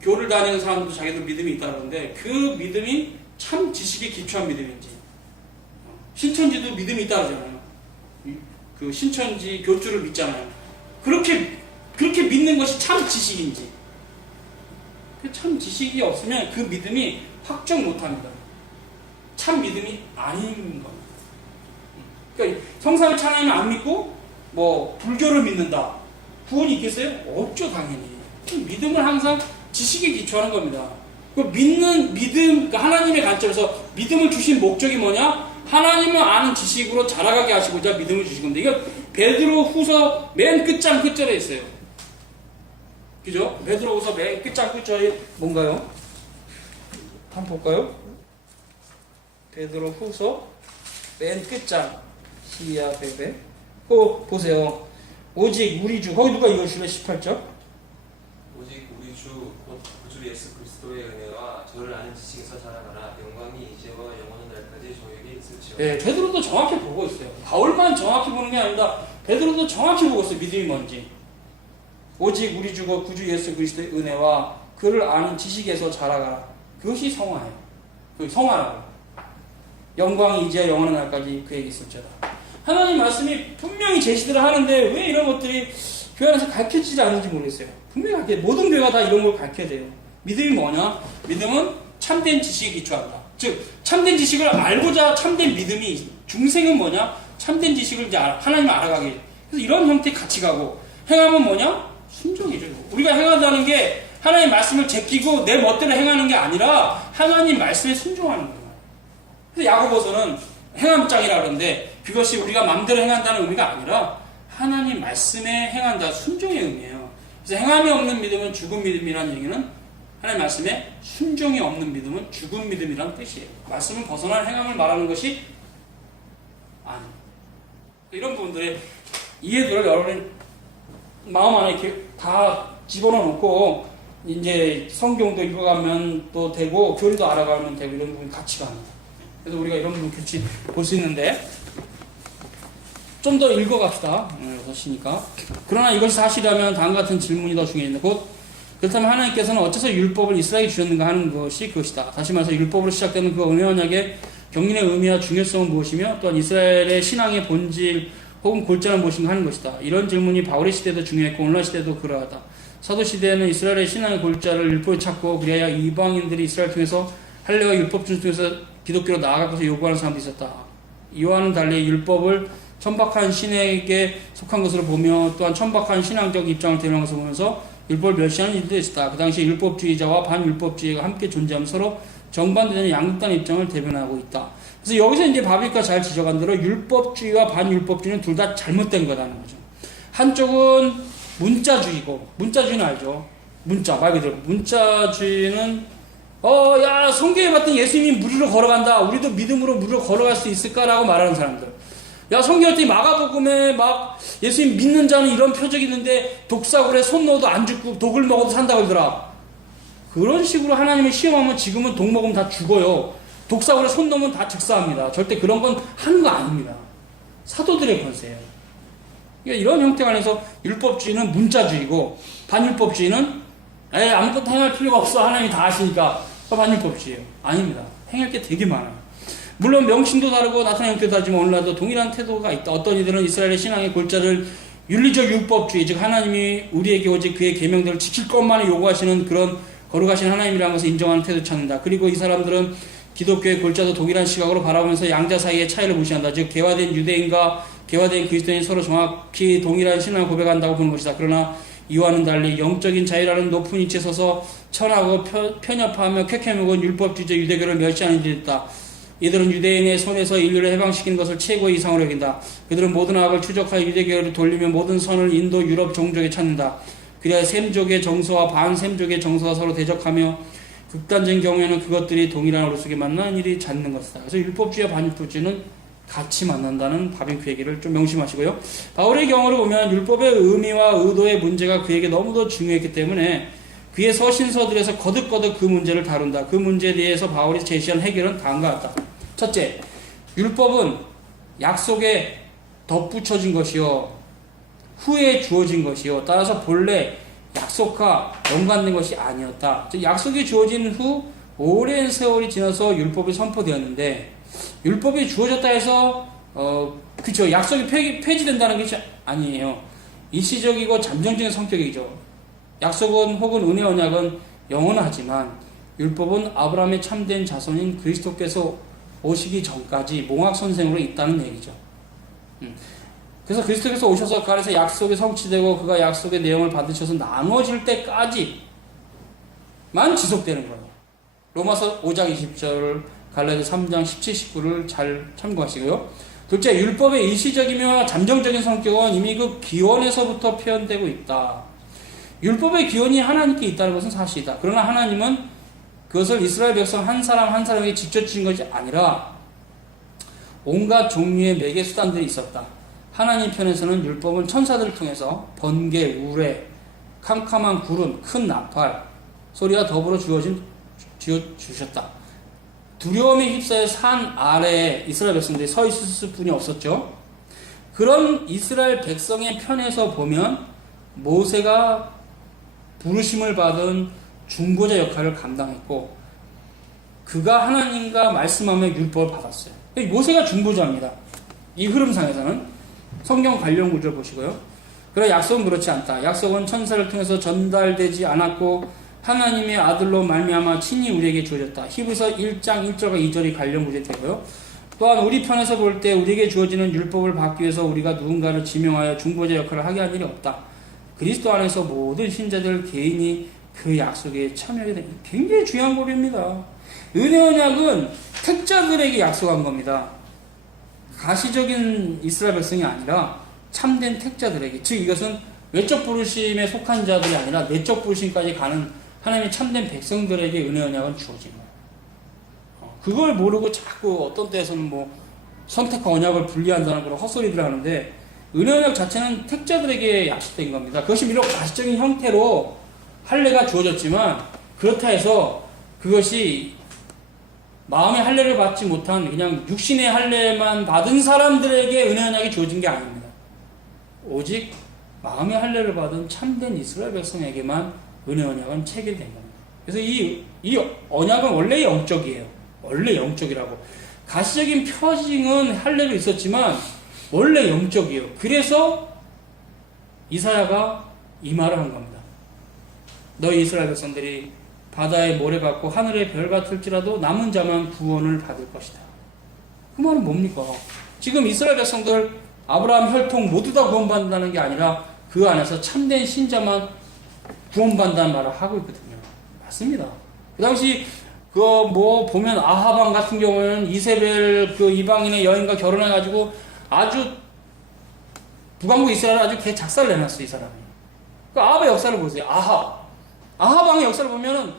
교를 다니는 사람도 자기도 믿음이 있다 그러는데 그 믿음이 참 지식에 기초한 믿음인지, 신천지도 믿음이 있다 그러잖아요. 그 신천지 교주를 믿잖아요. 그렇게 믿는 것이 참 지식인지, 참 지식이 없으면 그 믿음이 확정 못합니다. 참 믿음이 아닌 겁니다. 그러니까 성삼위 하나님을 안 믿고 뭐 불교를 믿는다. 구원이 있겠어요? 없죠, 당연히. 믿음은 항상 지식에 기초하는 겁니다. 그 믿는 믿음, 그러니까 하나님의 관점에서 믿음을 주신 목적이 뭐냐? 하나님을 아는 지식으로 자라가게 하시고자 믿음을 주신 겁니다. 이거 베드로후서 맨 끝절에 있어요. 그죠? 베드로후서 맨 끝절에 뭔가요? 한번 볼까요? 베드로후서 맨 끝장 시야베베. 보세요. 오직 우리 주, 거기 누가 읽어주실래? 18절. 오직 우리 주 곧 구주 예수 그리스도의 은혜와 저를 아는 지식에서 자라가라. 영광이 이제와 영원한 날까지 저에게 있을지어다. 네, 베드로도 정확히 보고 있어요. 바울만 정확히 보는 게 아니라 베드로도 정확히 보고 있어요. 믿음이 뭔지. 오직 우리 주 곧 구주 예수 그리스도의 은혜와 그를 아는 지식에서 자라가라. 그것이 성화예요. 그 성화라고. 영광이 이제와 영원한 날까지 그에게 있을지어다. 하나님 말씀이 분명히 제시들을 하는데 왜 이런 것들이 교회 안에서 가르쳐지지 않는지 모르겠어요. 분명히 가르쳐요. 모든 교회가 다 이런 걸 가르쳐야 돼요. 믿음이 뭐냐? 믿음은 참된 지식에 기초한다. 즉 참된 지식을 알고자 참된 믿음이, 중생은 뭐냐? 참된 지식을 이제 하나님을 알아가게. 그래서 이런 형태의 같이 가고, 행함은 뭐냐? 순종이죠. 우리가 행한다는 게 하나님 말씀을 제끼고 내 멋대로 행하는 게 아니라 하나님 말씀에 순종하는 거예요. 그래서 야고보서는 행함장이라 그러는데 그것이 우리가 마음대로 행한다는 의미가 아니라 하나님 말씀에 행한다, 순종의 의미예요. 그래서 행함이 없는 믿음은 죽은 믿음이라는 얘기는 하나님 말씀에 순종이 없는 믿음은 죽은 믿음이라는 뜻이에요. 말씀을 벗어난 행함을 말하는 것이 아니에요. 이런 부분들의 이해도를 여러분이 마음 안에 이렇게 다 집어넣어 놓고 이제 성경도 읽어가면 또 되고 교리도 알아가면 되고 이런 부분이 같이 가는 거예요. 그래서 우리가 이런 부분 같이 볼 수 있는데 좀 더 읽어갑시다. 6시니까. 그러나 이것이 사실이라면 다음과 같은 질문이 더 중요합니다. 곧 그렇다면 하나님께서는 어째서 율법을 이스라엘에게 주셨는가 하는 것이 그것이다. 다시 말해서 율법으로 시작되는 그 은혜 언약의 경륜의 의미와 중요성은 무엇이며 또한 이스라엘의 신앙의 본질 혹은 골자는 무엇인가 하는 것이다. 이런 질문이 바울의 시대도 중요했고 오늘날 시대도 그러하다. 사도 시대에는 이스라엘의 신앙의 골자를 율법에 찾고 그래야 이방인들이 이스라엘 통해서 할례와 율법주의 통해서 기독교로 나아가서 요구하는 사람도 있었다. 이와는 달리 율법을 천박한 신에게 속한 것으로 보며 또한 천박한 신앙적 입장을 대변한 것을 보면서 율법을 멸시하는 일도 있었다. 그 당시 율법주의자와 반율법주의가 함께 존재하며 서로 정반대되는 양극단의 입장을 대변하고 있다. 그래서 여기서 이제 바비가 잘 지적한 대로 율법주의와 반율법주의는 둘 다 잘못된 거라는 거죠. 한쪽은 문자주의고, 문자주의는 알죠? 문자, 말 그대로. 문자주의는 야, 성경에 봤더니 예수님이 무리로 걸어간다. 우리도 믿음으로 무리로 걸어갈 수 있을까라고 말하는 사람들. 야, 성경에 봤더니 마가복음에 막 예수님 믿는 자는 이런 표적이 있는데 독사굴에 손 넣어도 안 죽고 독을 먹어도 산다고 그러더라. 그런 식으로 하나님을 시험하면 지금은 독 먹으면 다 죽어요. 독사굴에 손 넣으면 다 즉사합니다. 절대 그런 건 하는 거 아닙니다. 사도들의 권세예요. 그러니까 이런 형태가 안에서 율법주의는 문자주의고 반율법주의는 아무것도 행할 필요가 없어. 하나님이 다 아시니까. 반율법주의예요. 아닙니다. 행할 게 되게 많아요. 물론 명칭도 다르고 나타나는 형태도 다르지만 오늘날도 동일한 태도가 있다. 어떤 이들은 이스라엘의 신앙의 골자를 윤리적 율법주의, 즉 하나님이 우리에게 오직 그의 계명들을 지킬 것만을 요구하시는 그런 거룩하신 하나님이라는 것을 인정하는 태도를 찾는다. 그리고 이 사람들은 기독교의 골자도 동일한 시각으로 바라보면서 양자 사이의 차이를 무시한다. 즉 개화된 유대인과 개화된 그리스도인이 서로 정확히 동일한 신앙을 고백한다고 보는 것이다. 그러나 이와는 달리 영적인 자유라는 높은 위치에 서서 천하고 편협하며 쾌쾌먹은 율법주의자 유대교를 멸시하는 일이 있다. 이들은 유대인의 손에서 인류를 해방시키는 것을 최고의 이상으로 여긴다. 그들은 모든 악을 추적하여 유대교를 돌리며 모든 선을 인도 유럽 종족에 찾는다. 그래야 셈족의 정서와 반셈족의 정서가 서로 대적하며 극단적인 경우에는 그것들이 동일한 어로 속에 만나는 일이 잦는 것이다. 그래서 율법주의와 반율법주의는 같이 만난다는 바빙크 얘기를 좀 명심하시고요. 바울의 경우를 보면 율법의 의미와 의도의 문제가 그에게 너무도 중요했기 때문에 그의 서신서들에서 거듭거듭 그 문제를 다룬다. 그 문제에 대해서 바울이 제시한 해결은 다음과 같다. 첫째, 율법은 약속에 덧붙여진 것이요 후에 주어진 것이요 따라서 본래 약속과 연관된 것이 아니었다. 즉 약속이 주어진 후 오랜 세월이 지나서 율법이 선포되었는데 율법이 주어졌다 해서 그쵸 약속이 폐지된다는 것이 아니에요. 일시적이고 잠정적인 성격이죠. 약속은 혹은 은혜 언약은 영원하지만 율법은 아브라함의 참된 자손인 그리스도께서 오시기 전까지 몽학선생으로 있다는 얘기죠. 그래서 그리스도께서 오셔서 그 안에서 약속이 성취되고 그가 약속의 내용을 받으셔서 나눠질 때까지만 지속되는 거예요. 로마서 5장 20절, 갈라디아 3장 17, 19를 잘 참고하시고요. 둘째, 율법의 일시적이며 잠정적인 성격은 이미 그 기원에서부터 표현되고 있다. 율법의 기원이 하나님께 있다는 것은 사실이다. 그러나 하나님은 그것을 이스라엘 백성 한 사람 한 사람에게 직접 주신 것이 아니라 온갖 종류의 매개 수단들이 있었다. 하나님 편에서는 율법은 천사들을 통해서 번개, 우레, 캄캄한 구름, 큰 나팔 소리와 더불어 주셨다. 두려움에 휩싸여 산 아래에 이스라엘 백성들이 서 있을 뿐이 없었죠. 그런 이스라엘 백성의 편에서 보면 모세가 부르심을 받은 중보자 역할을 감당했고 그가 하나님과 말씀하며 율법을 받았어요. 모세가 중보자입니다. 이 흐름상에서는 성경 관련 구절 보시고요. 그러나 약속은 그렇지 않다. 약속은 천사를 통해서 전달되지 않았고 하나님의 아들로 말미암아 친히 우리에게 주어졌다. 히브리서 1장 1절과 2절이 관련 구절이 되고요. 또한 우리 편에서 볼 때 우리에게 주어지는 율법을 받기 위해서 우리가 누군가를 지명하여 중보자 역할을 하게 한 일이 없다. 그리스도 안에서 모든 신자들 개인이 그 약속에 참여하게 됩니다. 굉장히 중요한 고백입니다. 은혜 언약은 택자들에게 약속한 겁니다. 가시적인 이스라엘 백성이 아니라 참된 택자들에게, 즉 이것은 외적 부르심에 속한 자들이 아니라 내적 부르심까지 가는 하나님의 참된 백성들에게 은혜 언약은 주어진 거예요. 그걸 모르고 자꾸 어떤 때에서는 뭐 선택과 언약을 분리한다는 그런 헛소리들을 하는데 은혜 언약 자체는 택자들에게 약속된 겁니다. 그것이 비록 가시적인 형태로 할례가 주어졌지만 그렇다 해서 그것이 마음의 할례를 받지 못한 그냥 육신의 할례만 받은 사람들에게 은혜 언약이 주어진 게 아닙니다. 오직 마음의 할례를 받은 참된 이스라엘 백성에게만 은혜 언약은 체결된 겁니다. 그래서 이 언약은 원래 영적이에요. 원래 영적이라고. 가시적인 표징은 할례로 있었지만 원래 영적이에요. 그래서 이사야가 이 말을 한 겁니다. 너희 이스라엘 백성들이 바다의 모래 같고 하늘의 별 같을지라도 남은 자만 구원을 받을 것이다. 그 말은 뭡니까? 지금 이스라엘 백성들 아브라함 혈통 모두 다 구원받는다는 게 아니라 그 안에서 참된 신자만 구원받는다는 말을 하고 있거든요. 맞습니다. 그 당시 보면 아합 왕 같은 경우는 이세벨 그 이방인의 여인과 결혼해가지고 아주 북왕국 이스라엘 아주 개 작살 내놨어 이 사람이. 그 아합의 역사를 보세요. 아합 왕의 역사를 보면은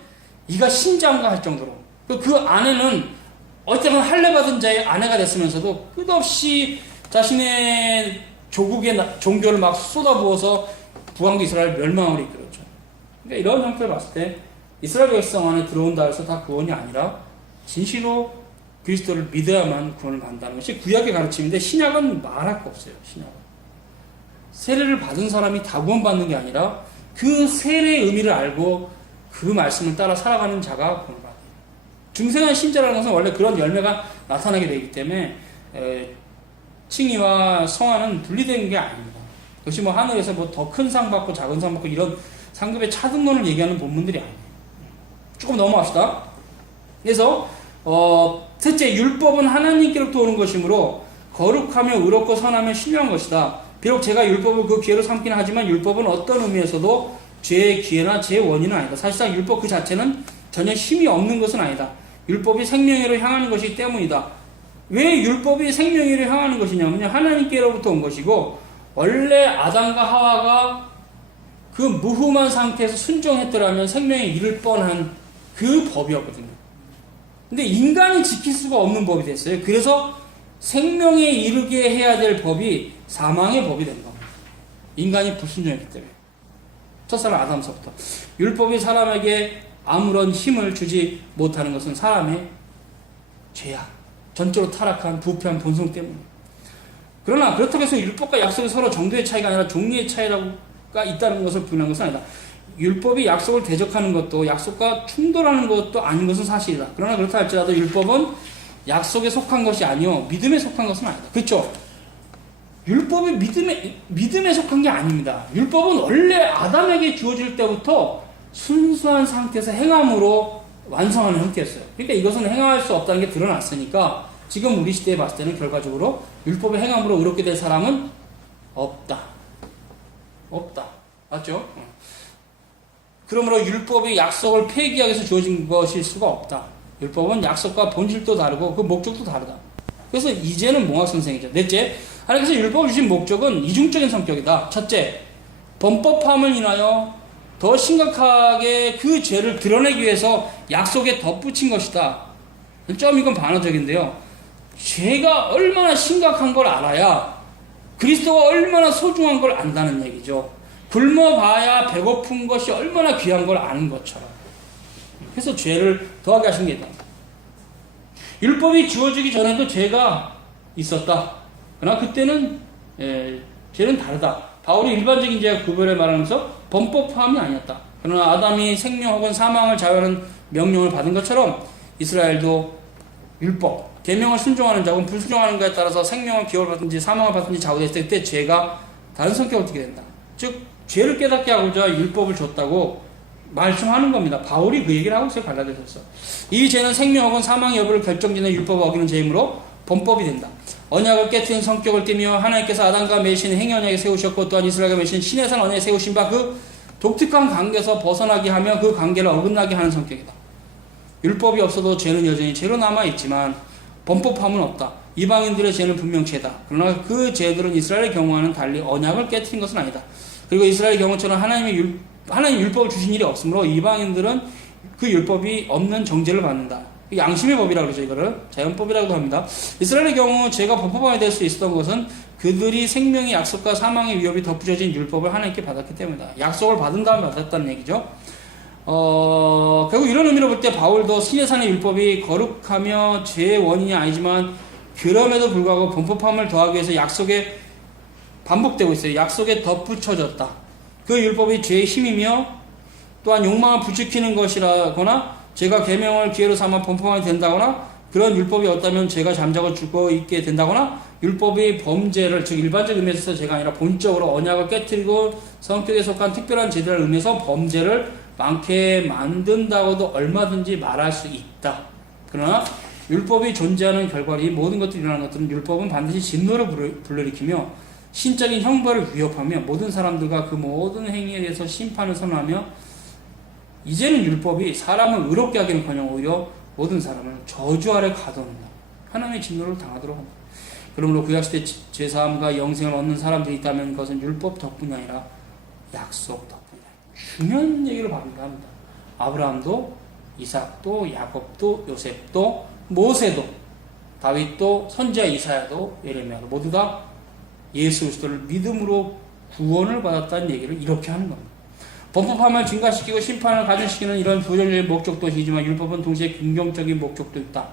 이가 신자인가 할 정도로 그 아내는 어쨌든 할례 받은 자의 아내가 됐으면서도 끝없이 자신의 조국의 종교를 막 쏟아부어서 북왕국 이스라엘 멸망을 이끌었죠. 그러니까 이런 형태를 봤을 때 이스라엘 백성 안에 들어온다 해서 다 구원이 아니라 진실로 그리스도를 믿어야만 구원을 받는다는 것이 구약의 가르침인데 신약은 말할 거 없어요. 신약은 세례를 받은 사람이 다 구원받는 게 아니라 그 세례의 의미를 알고 그 말씀을 따라 살아가는 자가 구원을 받아요. 중생한 신자라는 것은 원래 그런 열매가 나타나게 되기 때문에 칭의와 성화는 분리된 게 아닙니다. 역시 뭐 하늘에서 뭐 더 큰 상 받고 작은 상 받고 이런 상급의 차등론을 얘기하는 본문들이 아니에요. 조금 넘어갑시다. 그래서 셋째, 율법은 하나님께로부터 오는 것이므로 거룩하며 의롭고 선하며 신령한 것이다. 비록 제가 율법을 그 기회로 삼기는 하지만 율법은 어떤 의미에서도 죄의 기회나 죄의 원인은 아니다. 사실상 율법 그 자체는 전혀 힘이 없는 것은 아니다. 율법이 생명으로 향하는 것이기 때문이다. 왜 율법이 생명으로 향하는 것이냐면요, 하나님께로부터 온 것이고 원래 아담과 하와가 그 무흠한 상태에서 순종했더라면 생명에 이를 뻔한 그 법이었거든요. 근데 인간이 지킬 수가 없는 법이 됐어요. 그래서 생명에 이르게 해야 될 법이 사망의 법이 된 겁니다. 인간이 불순종했기 때문에. 첫사람 아담서부터. 율법이 사람에게 아무런 힘을 주지 못하는 것은 사람의 죄야. 전적으로 타락한 부패한 본성 때문에. 그러나 그렇다고 해서 율법과 약속이 서로 정도의 차이가 아니라 종류의 차이가 있다는 것을 부인한 것은 아니다. 율법이 약속을 대적하는 것도 약속과 충돌하는 것도 아닌 것은 사실이다. 그러나 그렇다 할지라도 율법은 약속에 속한 것이 아니요 믿음에 속한 것은 아니다. 그렇죠? 율법이 믿음에 속한 게 아닙니다. 율법은 원래 아담에게 주어질 때부터 순수한 상태에서 행함으로 완성하는 형태였어요. 그러니까 이것은 행할 수 없다는 게 드러났으니까 지금 우리 시대에 봤을 때는 결과적으로 율법의 행함으로 의롭게 될 사람은 없다. 맞죠? 그러므로 율법이 약속을 폐기하기 위해서 주어진 것일 수가 없다. 율법은 약속과 본질도 다르고 그 목적도 다르다. 그래서 이제는 몽학 선생이죠. 넷째, 하나님께서 율법을 주신 목적은 이중적인 성격이다. 첫째, 범법함을 인하여 더 심각하게 그 죄를 드러내기 위해서 약속에 덧붙인 것이다. 좀 이건 반어적인데요. 죄가 얼마나 심각한 걸 알아야 그리스도가 얼마나 소중한 걸 안다는 얘기죠. 굶어봐야 배고픈 것이 얼마나 귀한 걸 아는 것처럼. 그래서 죄를 더하게 하신 게 있다. 율법이 주어지기 전에도 죄가 있었다. 그러나 그때는 죄는 다르다. 바울이 일반적인 죄와 구별해 말하면서 범법함이 아니었다. 그러나 아담이 생명 혹은 사망을 자유하는 명령을 받은 것처럼 이스라엘도 율법, 계명을 순종하는 자 혹은 불순종하는 것에 따라서 생명을 기업을 받든지 사망을 받든지 좌우됐을 때 그때 죄가 다른 성격을 띠게 된다. 즉 죄를 깨닫게 하고자 율법을 줬다고 말씀하는 겁니다. 바울이 그 얘기를 하고 있어요. 갈라디아서서. 이 죄는 생명 혹은 사망 여부를 결정짓는 율법을 어기는 죄이므로 범법이 된다. 언약을 깨트린 성격을 띠며 하나님께서 아담과 맺으신 행위 언약에 세우셨고 또한 이스라엘과 맺으신 신의 산 언약에 세우신 바 그 독특한 관계에서 벗어나게 하며 그 관계를 어긋나게 하는 성격이다. 율법이 없어도 죄는 여전히 죄로 남아있지만 범법함은 없다. 이방인들의 죄는 분명 죄다. 그러나 그 죄들은 이스라엘의 경우와는 달리 언약을 깨트린 것은 아니다. 그리고 이스라엘의 경우처럼 하나님 율법을 주신 일이 없으므로 이방인들은 그 율법이 없는 정죄를 받는다. 양심의 법이라고 그러죠. 이거를 자연법이라고도 합니다. 이스라엘의 경우 죄가 범법하게 될 수 있었던 것은 그들이 생명의 약속과 사망의 위협이 덧붙여진 율법을 하나님께 받았기 때문이다. 약속을 받은 다음에 받았다는 얘기죠. 결국 이런 의미로 볼 때 바울도 신의 산의 율법이 거룩하며 죄의 원인이 아니지만 그럼에도 불구하고 범법함을 더하기 위해서 약속에 반복되고 있어요. 약속에 덧붙여졌다. 그 율법이 죄의 힘이며 또한 욕망을 부추기는 것이라거나 제가 계명을 기회로 삼아 범법하게 된다거나 그런 율법이 없다면 제가 잠자고 죽어 있게 된다거나 율법이 범죄를 즉 일반적 의미에서 제가 아니라 본적으로 언약을 깨트리고 성격에 속한 특별한 죄들을 의미해서 범죄를 많게 만든다고도 얼마든지 말할 수 있다. 그러나 율법이 존재하는 결과로 이 모든 것들이 일어나는 것들은 율법은 반드시 진노를 불러일으키며 신적인 형벌을 위협하며 모든 사람들과 그 모든 행위에 대해서 심판을 선언하며 이제는 율법이 사람을 의롭게 하기는커녕 오히려 모든 사람을 저주 아래 가둬놓는다. 하나님의 진노를 당하도록 한다. 그러므로 구약시대 죄사함과 영생을 얻는 사람들이 있다면 그것은 율법 덕분이 아니라 약속 덕분이다. 중요한 얘기를 합니다. 아브라함도 이삭도 야곱도 요셉도 모세도 다윗도 선지자 이사야도 예레미야도 모두 다 예수 그리스도를 믿음으로 구원을 받았다는 얘기를 이렇게 하는 겁니다. 범법함을 증가시키고 심판을 가중시키는 이런 부정적인 목적도 있지만 율법은 동시에 긍정적인 목적도 있다.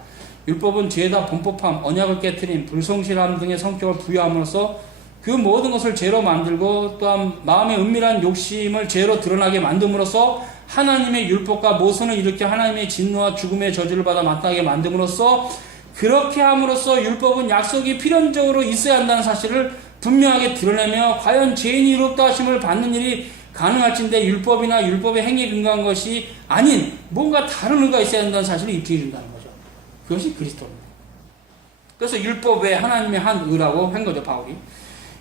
율법은 죄다 범법함, 언약을 깨트림, 불성실함 등의 성격을 부여함으로써 그 모든 것을 죄로 만들고 또한 마음의 은밀한 욕심을 죄로 드러나게 만듦으로써 하나님의 율법과 모순을 일으켜 하나님의 진노와 죽음의 저주를 받아 마땅하게 만듦으로써 그렇게 함으로써 율법은 약속이 필연적으로 있어야 한다는 사실을 분명하게 드러내며 과연 죄인이 의롭다 하심을 받는 일이 가능할진데 율법이나 율법의 행위에 근거한 것이 아닌 뭔가 다른 의가 있어야 한다는 사실을 입증해 준다는 거죠. 그것이 그리스도입니다. 그래서 율법에 하나님의 한 의라고 한 거죠, 바울이.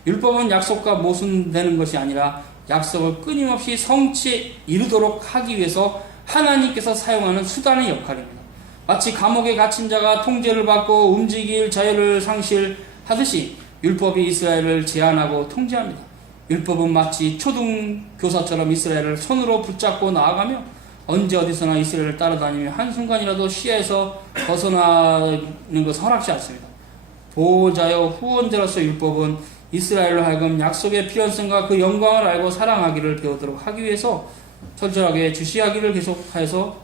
율법은 약속과 모순되는 것이 아니라 약속을 끊임없이 성취에 이르도록 하기 위해서 하나님께서 사용하는 수단의 역할입니다. 마치 감옥에 갇힌 자가 통제를 받고 움직일 자유를 상실하듯이 율법이 이스라엘을 제한하고 통제합니다. 율법은 마치 초등교사처럼 이스라엘을 손으로 붙잡고 나아가며 언제 어디서나 이스라엘을 따라다니며 한순간이라도 시야에서 벗어나는 것을 허락지 않습니다. 보호자여 후원자로서 율법은 이스라엘로 하여금 약속의 필연성과 그 영광을 알고 사랑하기를 배우도록 하기 위해서 철저하게 주시하기를 계속하여서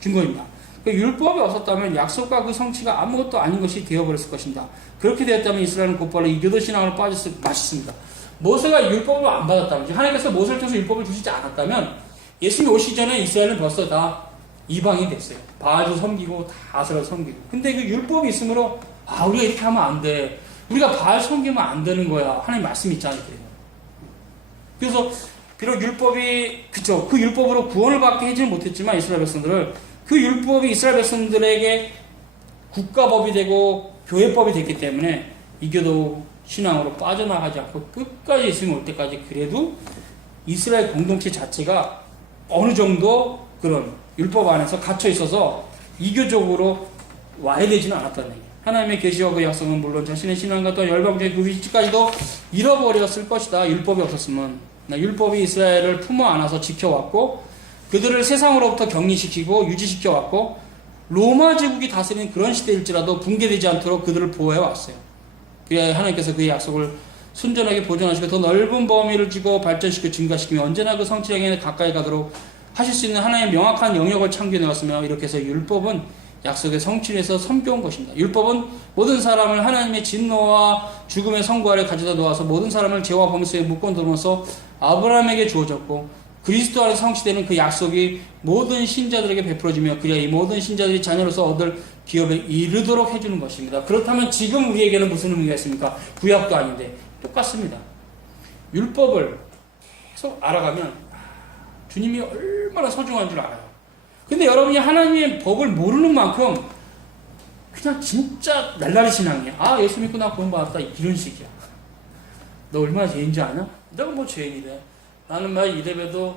준 것입니다. 그 율법이 없었다면 약속과 그 성취가 아무것도 아닌 것이 되어버렸을 것입니다. 그렇게 되었다면 이스라엘은 곧바로 이교도 신앙으로 빠졌을 것입니다. 모세가 율법을 안 받았다면, 하나님께서 모세를 통해서 율법을 주시지 않았다면 예수님이 오시기 전에 이스라엘은 벌써 다 이방이 됐어요. 바알도 섬기고 다 아세라도 섬기고. 근데 그 율법이 있으므로 우리가 이렇게 하면 안 돼. 우리가 바알 섬기면 안 되는 거야. 하나님 말씀이 있잖아요. 그래서 비록 율법이 그 율법으로 구원을 받게 해지는 못했지만 이스라엘 백성들을, 그 율법이 이스라엘 백성들에게 국가법이 되고 교회법이 됐기 때문에 이교도 신앙으로 빠져나가지 않고 끝까지 예수님 올 때까지 그래도 이스라엘 공동체 자체가 어느 정도 그런 율법 안에서 갇혀 있어서 이교적으로 와야 되지는 않았다는 얘기예요. 하나님의 계시와 그 약속은 물론 자신의 신앙과 또 열방적인 그 위치까지도 잃어버렸을 것이다. 율법이 없었으면. 율법이 이스라엘을 품어 안아서 지켜왔고 그들을 세상으로부터 격리시키고 유지시켜왔고 로마 제국이 다스리는 그런 시대일지라도 붕괴되지 않도록 그들을 보호해왔어요. 하나님께서 그의 약속을 순전하게 보존하시고 더 넓은 범위를 주고 발전시키고 증가시키며 언제나 그 성취량에 가까이 가도록 하실 수 있는 하나님의 명확한 영역을 창조해왔으며 이렇게 해서 율법은 약속의 성취를 해서 섬겨온 것입니다. 율법은 모든 사람을 하나님의 진노와 죽음의 선고 아래 가져다 놓아서 모든 사람을 죄와 범죄 속에 묶어놓으면서 아브라함에게 주어졌고 그리스도 안에 성취되는 그 약속이 모든 신자들에게 베풀어지며 그리야 이 모든 신자들이 자녀로서 얻을 기업에 이르도록 해주는 것입니다. 그렇다면 지금 우리에게는 무슨 의미가 있습니까? 구약도 아닌데 똑같습니다. 율법을 계속 알아가면 주님이 얼마나 소중한 줄 알아요. 근데 여러분이 하나님의 법을 모르는 만큼 그냥 진짜 날라리 신앙이야. 예수 믿고 나 구원받았다 이런 식이야. 너 얼마나 죄인지 아냐? 내가 뭐 죄인이래. 나는 막 이래봬도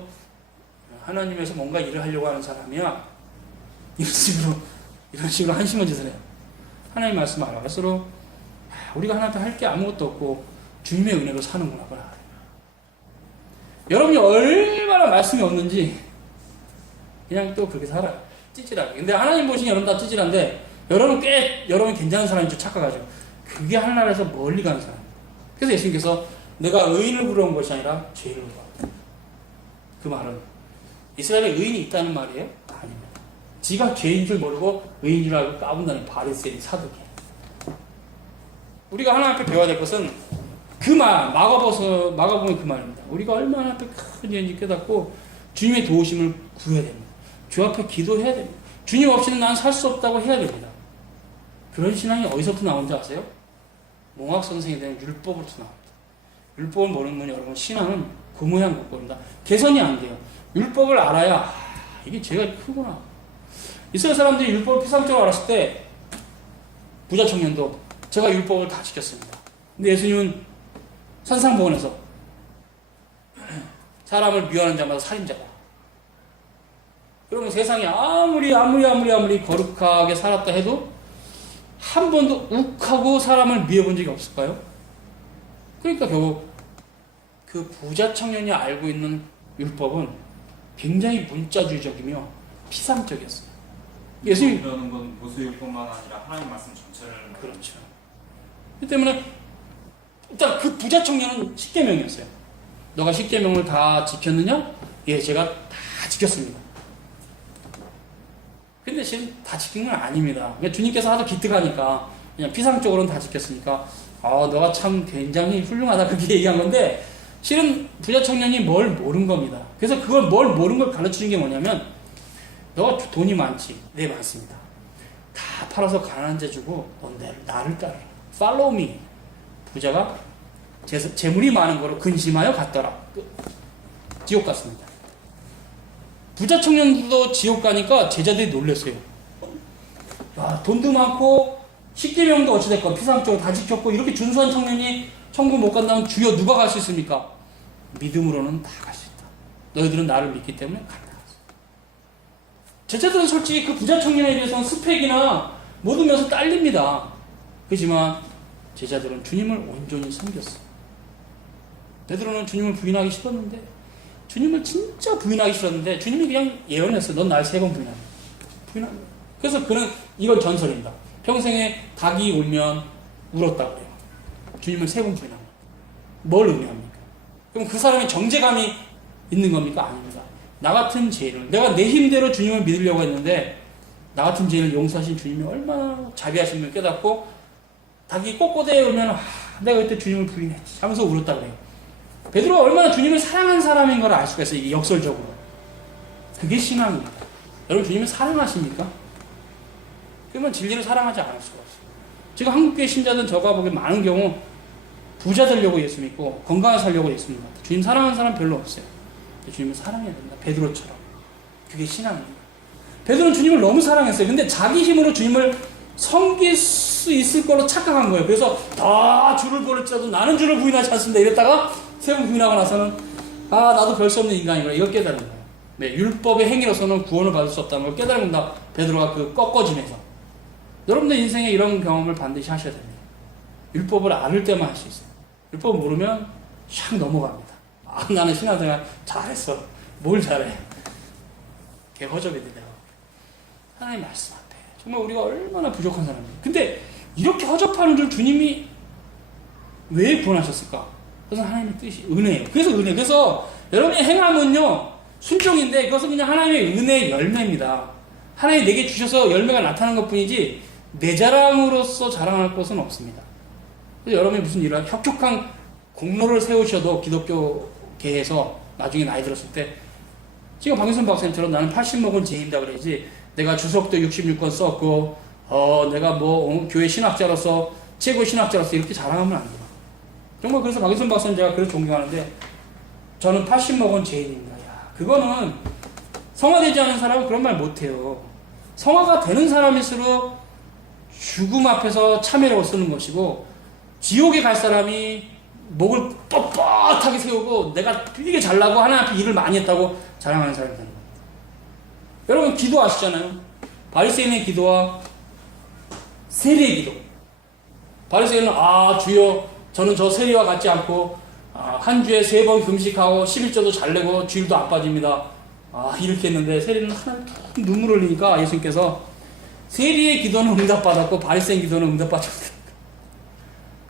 하나님에서 뭔가 일을 하려고 하는 사람이야. 이런 식으로 한심한 짓을 해요. 하나님 말씀 알아갈수록 우리가 하나님한테 할 게 아무것도 없고 주님의 은혜로 사는구나. 여러분이 얼마나 말씀이 없는지 그냥 또 그렇게 살아요. 찌질하게. 근데 하나님 보시니 여러분 다 찌질한데 여러분 괜찮은 사람인 줄 착각하죠. 그게 하나님에서 멀리 가는 사람. 그래서 예수님께서 내가 의인을 부러운 것이 아니라 죄인을 부러웠다. 그 말은 이스라엘에 의인이 있다는 말이에요? 아닙니다. 지가 죄인 줄 모르고 의인 줄 알고 까분다는 바리새인 사두개. 우리가 하나님 앞에 배워야 될 것은 그 말, 마가복음의 그 말입니다. 우리가 얼마나 앞에 큰 죄인지 깨닫고 주님의 도우심을 구해야 됩니다. 주 앞에 기도해야 됩니다. 주님 없이는 난 살 수 없다고 해야 됩니다. 그런 신앙이 어디서부터 나오는지 아세요? 몽학 선생이 되는 율법으로부터 나옵니다. 율법을 모르는 여러분 신앙은 그 모양 못 보입니다. 개선이 안 돼요. 율법을 알아야 이게 죄가 크구나. 이스라엘 사람들이 율법을 피상적으로 알았을 때 부자 청년도 제가 율법을 다 지켰습니다. 근데 예수님은 산상보원에서 사람을 미워하는 자마다 살인자다. 그러면 세상에 아무리 거룩하게 살았다 해도 한 번도 욱하고 사람을 미워본 적이 없을까요? 그러니까 결국 그 부자 청년이 알고 있는 율법은 굉장히 문자주의적이며 피상적이었어요. 예수님 이러는 건 보수율뿐만 아니라 하나님 말씀 전체를 그렇죠. 그 때문에 일단 그 부자 청년은 십계명이었어요. 너가 십계명을 다 지켰느냐? 예, 제가 다 지켰습니다. 근데 지금 다 지킨 건 아닙니다. 그러니까 주님께서 하도 기특하니까 그냥 피상적으로는 다 지켰으니까 너가 참 굉장히 훌륭하다 그렇게 얘기한 건데 실은 부자 청년이 뭘 모른 겁니다. 그래서 그걸 뭘 모른 걸 가르치는 게 뭐냐면 너가 돈이 많지? 네, 많습니다. 다 팔아서 가난한 자 주고 넌 나를 따르라. Follow me. 부자가 재물이 많은 거로 근심하여 갔더라. 지옥 갔습니다. 부자 청년도 지옥 가니까 제자들이 놀랐어요. 돈도 많고 십계명도 어찌됐건 피상적으로 다 지켰고 이렇게 준수한 청년이 천국 못 간다면 주여 누가 갈 수 있습니까? 믿음으로는 다 갈 수 있다. 너희들은 나를 믿기 때문에 간다. 제자들은 솔직히 그 부자 청년에 대해서는 스펙이나 모든 면에서 딸립니다. 그렇지만 제자들은 주님을 온전히 섬겼어요. 베드로는 주님을 부인하기 싫었는데 주님을 진짜 부인하기 싫었는데 주님이 그냥 예언했어요. 넌 날 3번 부인한다. 그래서 그는 이건 전설입니다. 평생에 닭이 울면 울었다고 그래요. 주님을 3번 부인한 거예요. 뭘 의미합니까? 그럼 그 사람이 정죄감이 있는 겁니까? 아닙니다. 나 같은 죄인을, 내가 내 힘대로 주님을 믿으려고 했는데 나 같은 죄인을 용서하신 주님이 얼마나 자비하신 걸 깨닫고 닭이 꼬꼬대에 오면 내가 그때 주님을 부인했지 하면서 울었다 그래요. 베드로가 얼마나 주님을 사랑한 사람인 걸 알 수가 있어요. 이게 역설적으로. 그게 신앙입니다. 여러분 주님을 사랑하십니까? 그러면 진리를 사랑하지 않을 수가 없어요. 지금 한국교회 신자들은 저가 보기에 많은 경우 부자 되려고 예수 믿고 건강하게 살려고 예수 믿는 것 같아요. 주님 사랑하는 사람 별로 없어요. 주님을 사랑해야 된다. 베드로처럼. 그게 신앙입니다. 베드로는 주님을 너무 사랑했어요. 근데 자기 힘으로 주님을 섬길 수 있을 거로 착각한 거예요. 그래서 다 주를 부를지라도 나는 주를 부인하지 않습니다. 이랬다가 세 번 부인하고 나서는 나도 별 수 없는 인간이구나. 이걸 깨달은 거예요. 네, 율법의 행위로서는 구원을 받을 수 없다는 걸 깨달은 겁니다. 베드로가 그 꺾어짐에서. 여러분들 인생에 이런 경험을 반드시 하셔야 됩니다. 율법을 알을 때만 할 수 있어요. 율법 모르면 샥 넘어갑니다. 나는 신앙생활 잘했어. 뭘 잘해? 개허접인데 내가. 하나님 말씀 앞에 정말 우리가 얼마나 부족한 사람이에요. 근데 이렇게 허접하는 줄 주님이 왜 구원하셨을까? 그것은 하나님의 뜻이 은혜예요. 그래서 은혜. 그래서 여러분의 행함은요 순종인데 그것은 그냥 하나님의 은혜의 열매입니다. 하나님이 내게 주셔서 열매가 나타나는 것뿐이지 내 자랑으로서 자랑할 것은 없습니다. 그래서 여러분이 무슨 일을 혁혁한 공로를 세우셔도 기독교계에서 나중에 나이 들었을 때 지금 박윤선 박사님처럼 나는 80 먹은 죄인이다 그래야지 내가 주석도 66권 썼고 내가 교회 신학자로서 최고 신학자로서 이렇게 자랑하면 안 돼요. 정말 그래서 박윤선 박사님 제가 그래서 존경하는데 저는 80 먹은 죄인입니다. 야, 그거는 성화되지 않은 사람은 그런 말 못해요. 성화가 되는 사람일수록 죽음 앞에서 참회라고 쓰는 것이고 지옥에 갈 사람이 목을 뻣뻣하게 세우고 내가 되게 잘나고 하나님 앞에 일을 많이 했다고 자랑하는 사람이 되는 겁니다. 여러분 기도 아시잖아요. 바리새인의 기도와 세리의 기도. 바리새인은 주여 저는 저 세리와 같지 않고 한 주에 3번 금식하고 11조도 잘 내고 주일도 안 빠집니다. 이렇게 했는데 세리는 하나님 눈물 흘리니까 예수님께서 세리의 기도는 응답받았고 바리새인 기도는 응답받지 못했다.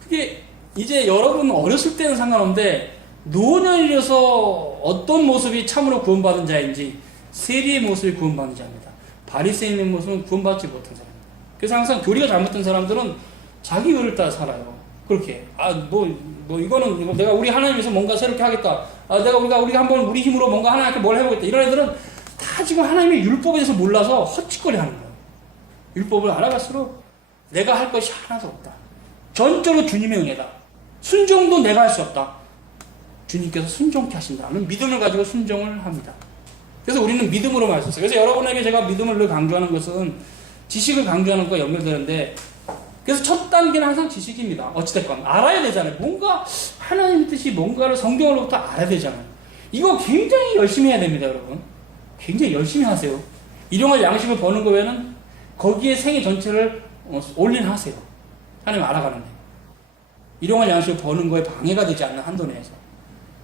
그게 이제 여러분 어렸을 때는 상관없는데 노년이라서 어떤 모습이 참으로 구원받은 자인지 세리의 모습이 구원받는 자입니다. 바리새인의 모습은 구원받지 못한 사람입니다. 그래서 항상 교리가 잘못된 사람들은 자기 의를 따라 살아요. 그렇게 이거는 내가 우리 하나님에서 뭔가 새롭게 하겠다. 우리가 한번 우리 힘으로 뭔가 하나님께 뭘 해보겠다. 이런 애들은 다 지금 하나님의 율법에 대해서 몰라서 헛짓거리 하는 거예요. 율법을 알아갈수록 내가 할 것이 하나도 없다. 전적으로 주님의 은혜다. 순종도 내가 할 수 없다. 주님께서 순종케 하신다는 믿음을 가지고 순종을 합니다. 그래서 우리는 믿음으로 말씀했어요. 그래서 여러분에게 제가 믿음을 늘 강조하는 것은 지식을 강조하는 것과 연결되는데 그래서 첫 단계는 항상 지식입니다. 어찌됐건 알아야 되잖아요. 뭔가 하나님 뜻이 뭔가를 성경으로부터 알아야 되잖아요. 이거 굉장히 열심히 해야 됩니다. 여러분. 굉장히 열심히 하세요. 일용할 양식을 버는 거 외에는 거기에 생애 전체를 올인하세요. 하나님 알아가는데. 일용할 양식을 버는 거에 방해가 되지 않는 한도 내에서.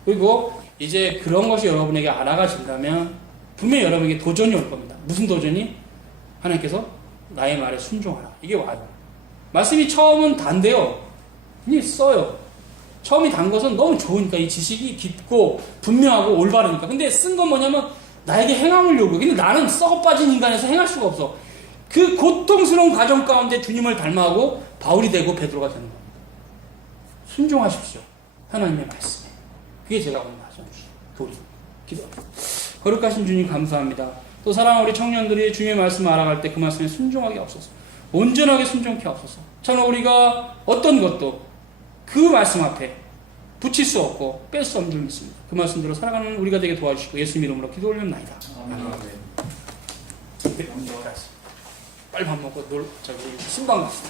그리고 이제 그런 것이 여러분에게 알아가진다면 분명히 여러분에게 도전이 올 겁니다. 무슨 도전이? 하나님께서 나의 말에 순종하라. 이게 와요. 말씀이 처음은 단데요. 그냥 써요. 처음이 단 것은 너무 좋으니까 이 지식이 깊고 분명하고 올바르니까. 근데 쓴 건 뭐냐면 나에게 행함을 요구해. 근데 나는 썩어 빠진 인간에서 행할 수가 없어. 그 고통스러운 과정 가운데 주님을 닮아가고 바울이 되고 베드로가 되는 겁니다. 순종하십시오. 하나님의 말씀에. 그게 제가 오늘 하죠. 기도합니다. 거룩하신 주님 감사합니다. 또 사랑하는 우리 청년들이 주님의 말씀을 알아갈 때 그 말씀에 순종하게 없어서 온전하게 순종케 없어서 저는 우리가 어떤 것도 그 말씀 앞에 붙일 수 없고 뺄 수 없는 줄 믿습니다. 그 말씀대로 살아가는 우리가 되게 도와주시고 예수 이름으로 기도 올립니다. 빨리 밥 먹고 신방 갑시다.